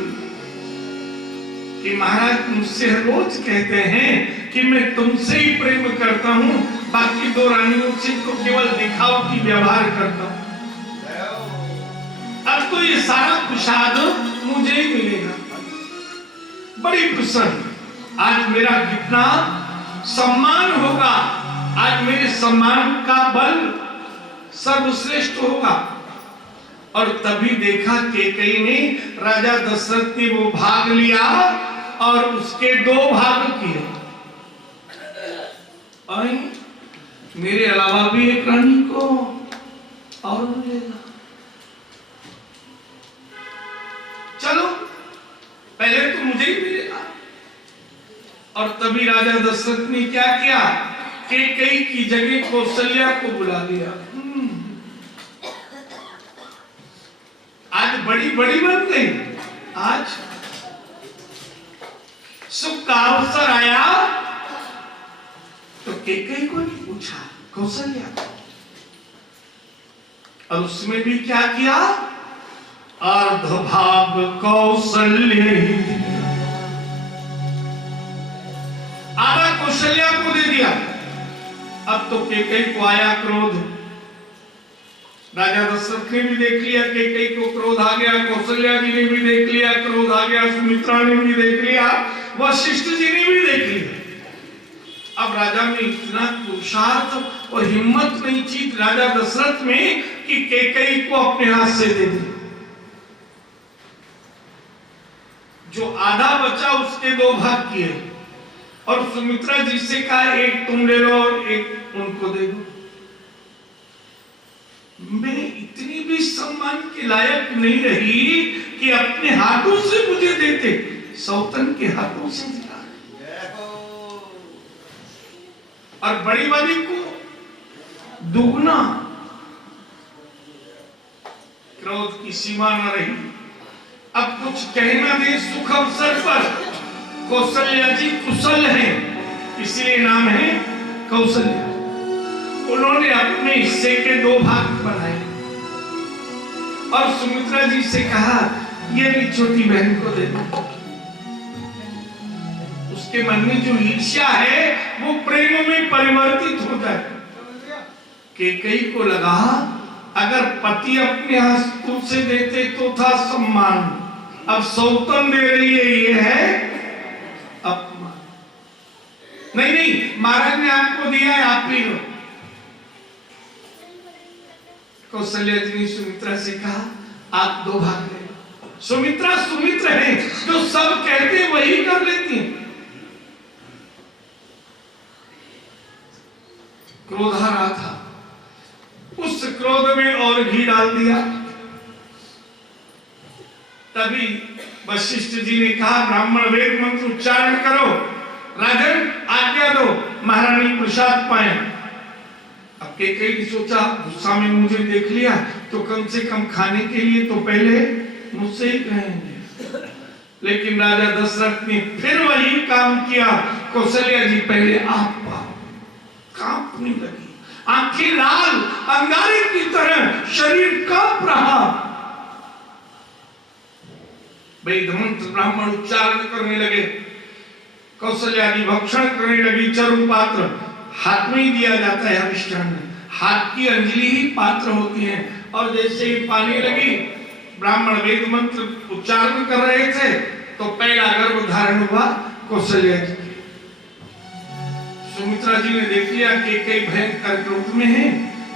कि महाराज मुझसे रोज कहते हैं कि मैं तुमसे ही प्रेम करता हूं, बाकी दो रानियों से तो केवल दिखावटी व्यवहार करता हूं। अब तो ये सारा प्रसाद मुझे ही मिलेगा। बड़ी प्रसन्न। आज मेरा कितना सम्मान होगा, आज मेरे सम्मान का बल सर्वश्रेष्ठ होगा। और तभी देखा केकई ने, राजा दशरथ ने वो भाग लिया और उसके दो भाग किए। मेरे अलावा भी एक रानी को और मिलेगा। चलो, पहले तो मुझे ही मिलेगा। और तभी राजा दशरथ ने क्या किया, केकई की जगह कौशल्या को बुला लिया। आज बड़ी बड़ी बन गई। आज सुख का अवसर आया तो केकई को नहीं पूछा, कौशल्या को। और उसमें भी क्या किया, अर्धभाग कौशल्य, आधा कौशल्या को दे दिया। अब तो केकई को आया क्रोध। राजा दशरथ ने भी देख लिया केकई को क्रोध आ गया, कौशल्या जी ने भी देख लिया क्रोध आ गया, सुमित्रा ने भी देख लिया, वशिष्ठ जी ने भी देख लिया। अब राजा में इतना पुरुषार्थ और हिम्मत नहीं थी राजा दशरथ में कि केकई को अपने हाथ से दे दे। जो आधा बचा उसके दो भाग किए और सुमित्रा जी से कहा, एक तुम ले लो और एक उनको दे दो। मैं इतनी भी सम्मान के लायक नहीं रही कि अपने हाथों से मुझे देते, सौतन के हाथों से दिला। और बड़ी वाली को दुगना। क्रोध की सीमा न रही। अब कुछ कहना दे सुख अवसर पर, कौशल्या जी कुशल हैं, इसलिए नाम है कौशल्या। उन्होंने अपने हिस्से के दो भाग बनाए और सुमित्रा जी से कहा, ये भी छोटी बहन को दे दो। उसके मन में जो ईर्ष्या है वो प्रेम में परिवर्तित हो जाए। केकई को लगा, अगर पति अपने हस्तों से देते तो था सम्मान, अब सौतन दे रही है, ये है अपमान। नहीं नहीं, महाराज ने आपको दिया है, आप पी लो। कौशल्या जी ने सुमित्रा से कहा, आप 2 भाग ले। सुमित्रा सुमित्र है, जो सब कहते वही कर लेती है। क्रोध आ रहा था, उस क्रोध में और घी डाल दिया। तभी वशिष्ठ जी ने कहा, ब्राह्मण वेद मंत्र उच्चारण करो, राजन आज्ञा दो, महारानी प्रसाद पाए। अब कैकेयी ने सोचा, गुस्सा में मुझे देख लिया तो कम से कम खाने के लिए तो पहले मुझसे ही कहेंगे। लेकिन राजा दशरथ ने फिर वही काम किया, कौशल्या जी पहले आप पाओ। कांपने लगी, आंखें लाल अंगारे की तरह, शरीर कांप रहा। वेद मंत्र ब्राह्मण उच्चारण करने लगे, कौशल्या जी भक्षण करने लगी। चरु पात्र हाथ में ही दिया जाता है, हविष्ठान में हाथ की अंजलि ही पात्र होती है। और जैसे ही पाने लगी, ब्राह्मण वेद मंत्र उच्चारण कर रहे थे तो पहला गर्भ धारण हुआ कौशल्या जी। सुमित्रा जी ने देख लिया कि कई भयंकर क्रोध में है,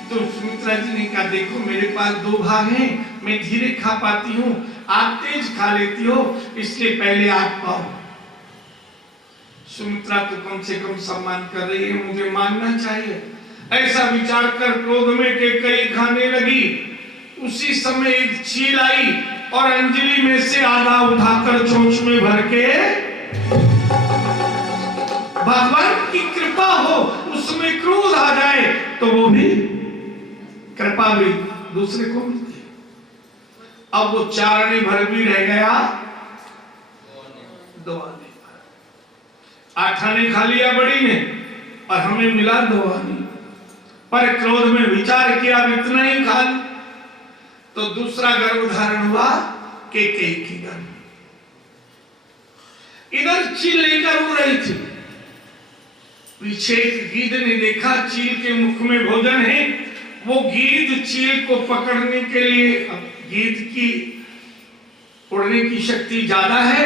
तो सुमित्रा जी ने कहा, देखो मेरे पास 2 भाग हैं, मैं धीरे खा पाती हूँ, आप तेज खा लेती हो, इसलिए पहले आप पाओ। सुमित्रा तो कम से कम सम्मान कर रही है, मुझे मानना चाहिए। ऐसा विचार कर क्रोध में कैकेयी खाने लगी। उसी समय एक चील आई और अंजलि में से आधा उठाकर चोंच में भर के, भगवान की कृपा हो उसमें क्रोध आ जाए तो वो भी कृपा भी दूसरे को मिलती है। अब वो चारने भर भी रह गया, 2 आने, 8 आने खा लिया बड़ी ने और हमें मिला 2 आने। पर क्रोध में विचार किया, इतना ही खा ली तो दूसरा गर्भ धारण हुआ कैकेयी की गर्भ। इधर चील लेकर उड़ रही थी, पीछे एक गीध ने देखा चील के मुख में भोजन है। वो गीध चील को पकड़ने के लिए, गीध की उड़ने की शक्ति ज्यादा है,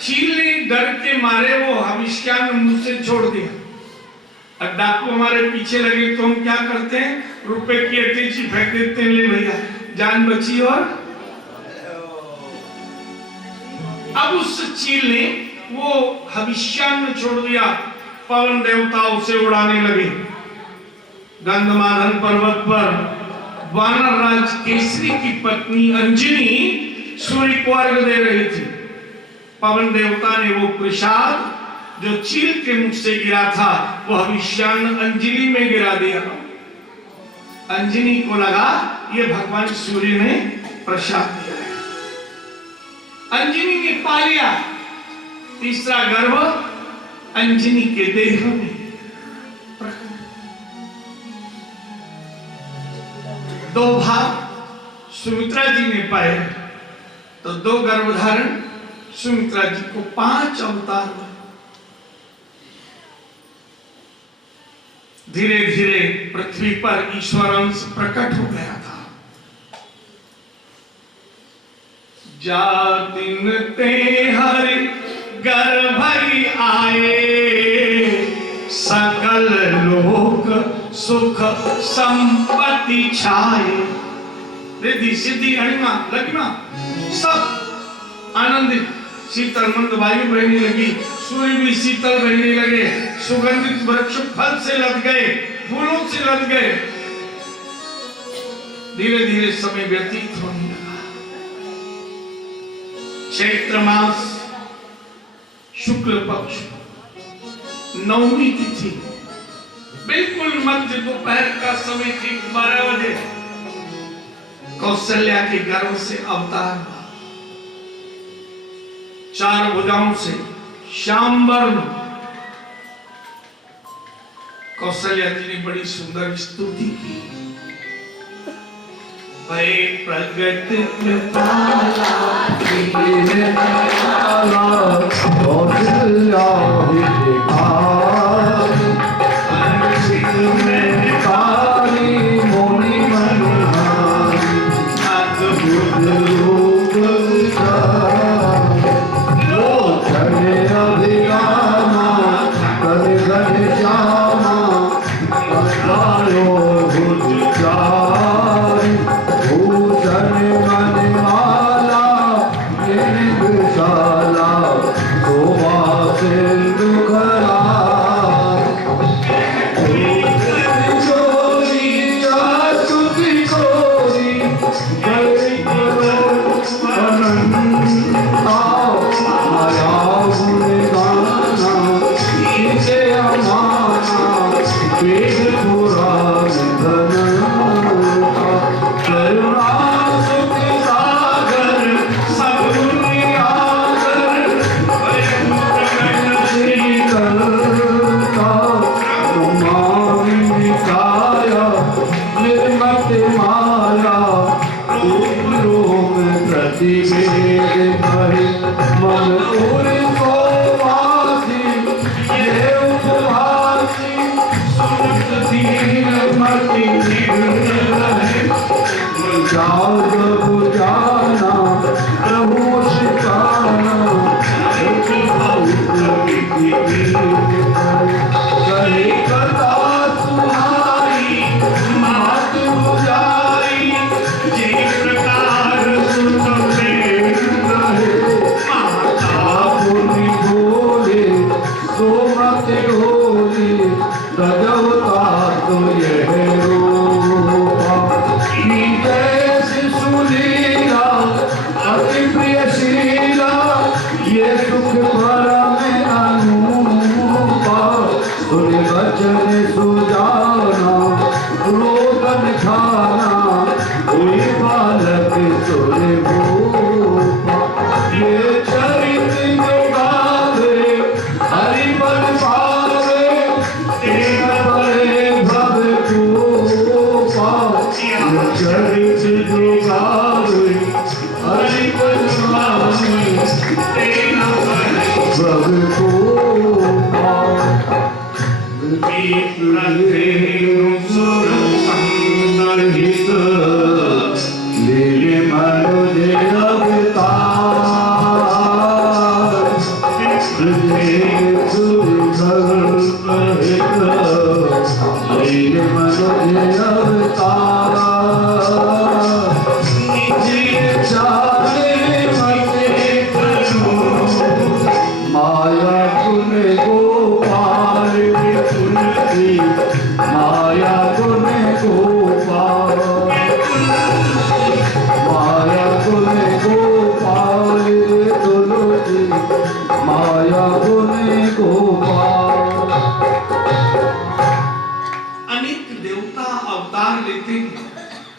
चील ने डर के मारे वो हविष्यान्न मुंह से छोड़ दिया। अब डाकू हमारे पीछे लगे तो हम क्या करते हैं, रुपए की अटैची फेंक देते हैं, ले भैया जान बची। और अब उस चील ने वो हविष्यान्न छोड़ दिया, पवन देवता उसे उड़ाने लगे। गंधमादन पर्वत पर वानर राज केसरी की पत्नी अंजनी सूर्य को अर्घ दे रही थी। पवन देवता ने वो प्रसाद जो चील के मुख से गिरा था, वो हविष्यान्न अंजनी में गिरा दिया। अंजनी को लगा ये भगवान सूर्य ने प्रसाद दिया है। अंजनी ने पा लिया तीसरा गर्भ अंजनी के देह में। 2 भाग सुमित्रा जी ने पाए तो 2 गर्भधारण सुमित्रा जी को 5 अवतार हुए। धीरे धीरे पृथ्वी पर ईश्वर अंश प्रकट हो गया था। जा दिन ते हरि गर्भई आए, सकल लोक सुख संपत्ति छाए। रिद्धि सिद्धि अणिमा लगिमा सब आनंदित, शीतल मंद वायु बहने लगी, सूर्य भी शीतल बहने लगे, सुगंधित वृक्ष फल से लद गए, फूलों से लद गए। धीरे धीरे समय व्यतीत होने लगा। चैत्र मास शुक्ल पक्ष 9वीं तिथि, बिल्कुल मध्य दोपहर का समय, ठीक 12 बजे कौशल्या के गर्भ से अवतार हुआ। 4 भुजाओं से श्याम वर्ण। कौशल्या जी ने बड़ी सुंदर स्तुति की। भय प्रगट कृपाला घनश्यामा पधारो भुज चारि भूषण मनमाला निर्विशाला शोभा सिंधुखरा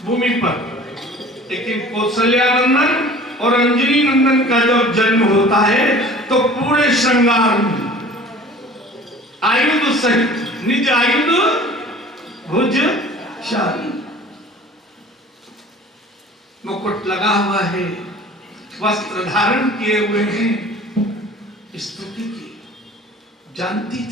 भूमि पर, लेकिन कौशल्या नंदन और अंजनी नंदन का जब जन्म होता है तो पूरे श्रृंगार आयुध सहित निज आयुध भुजशाली, मुकुट लगा हुआ है, वस्त्र धारण किए हुए हैं, स्तुति की जानती थी।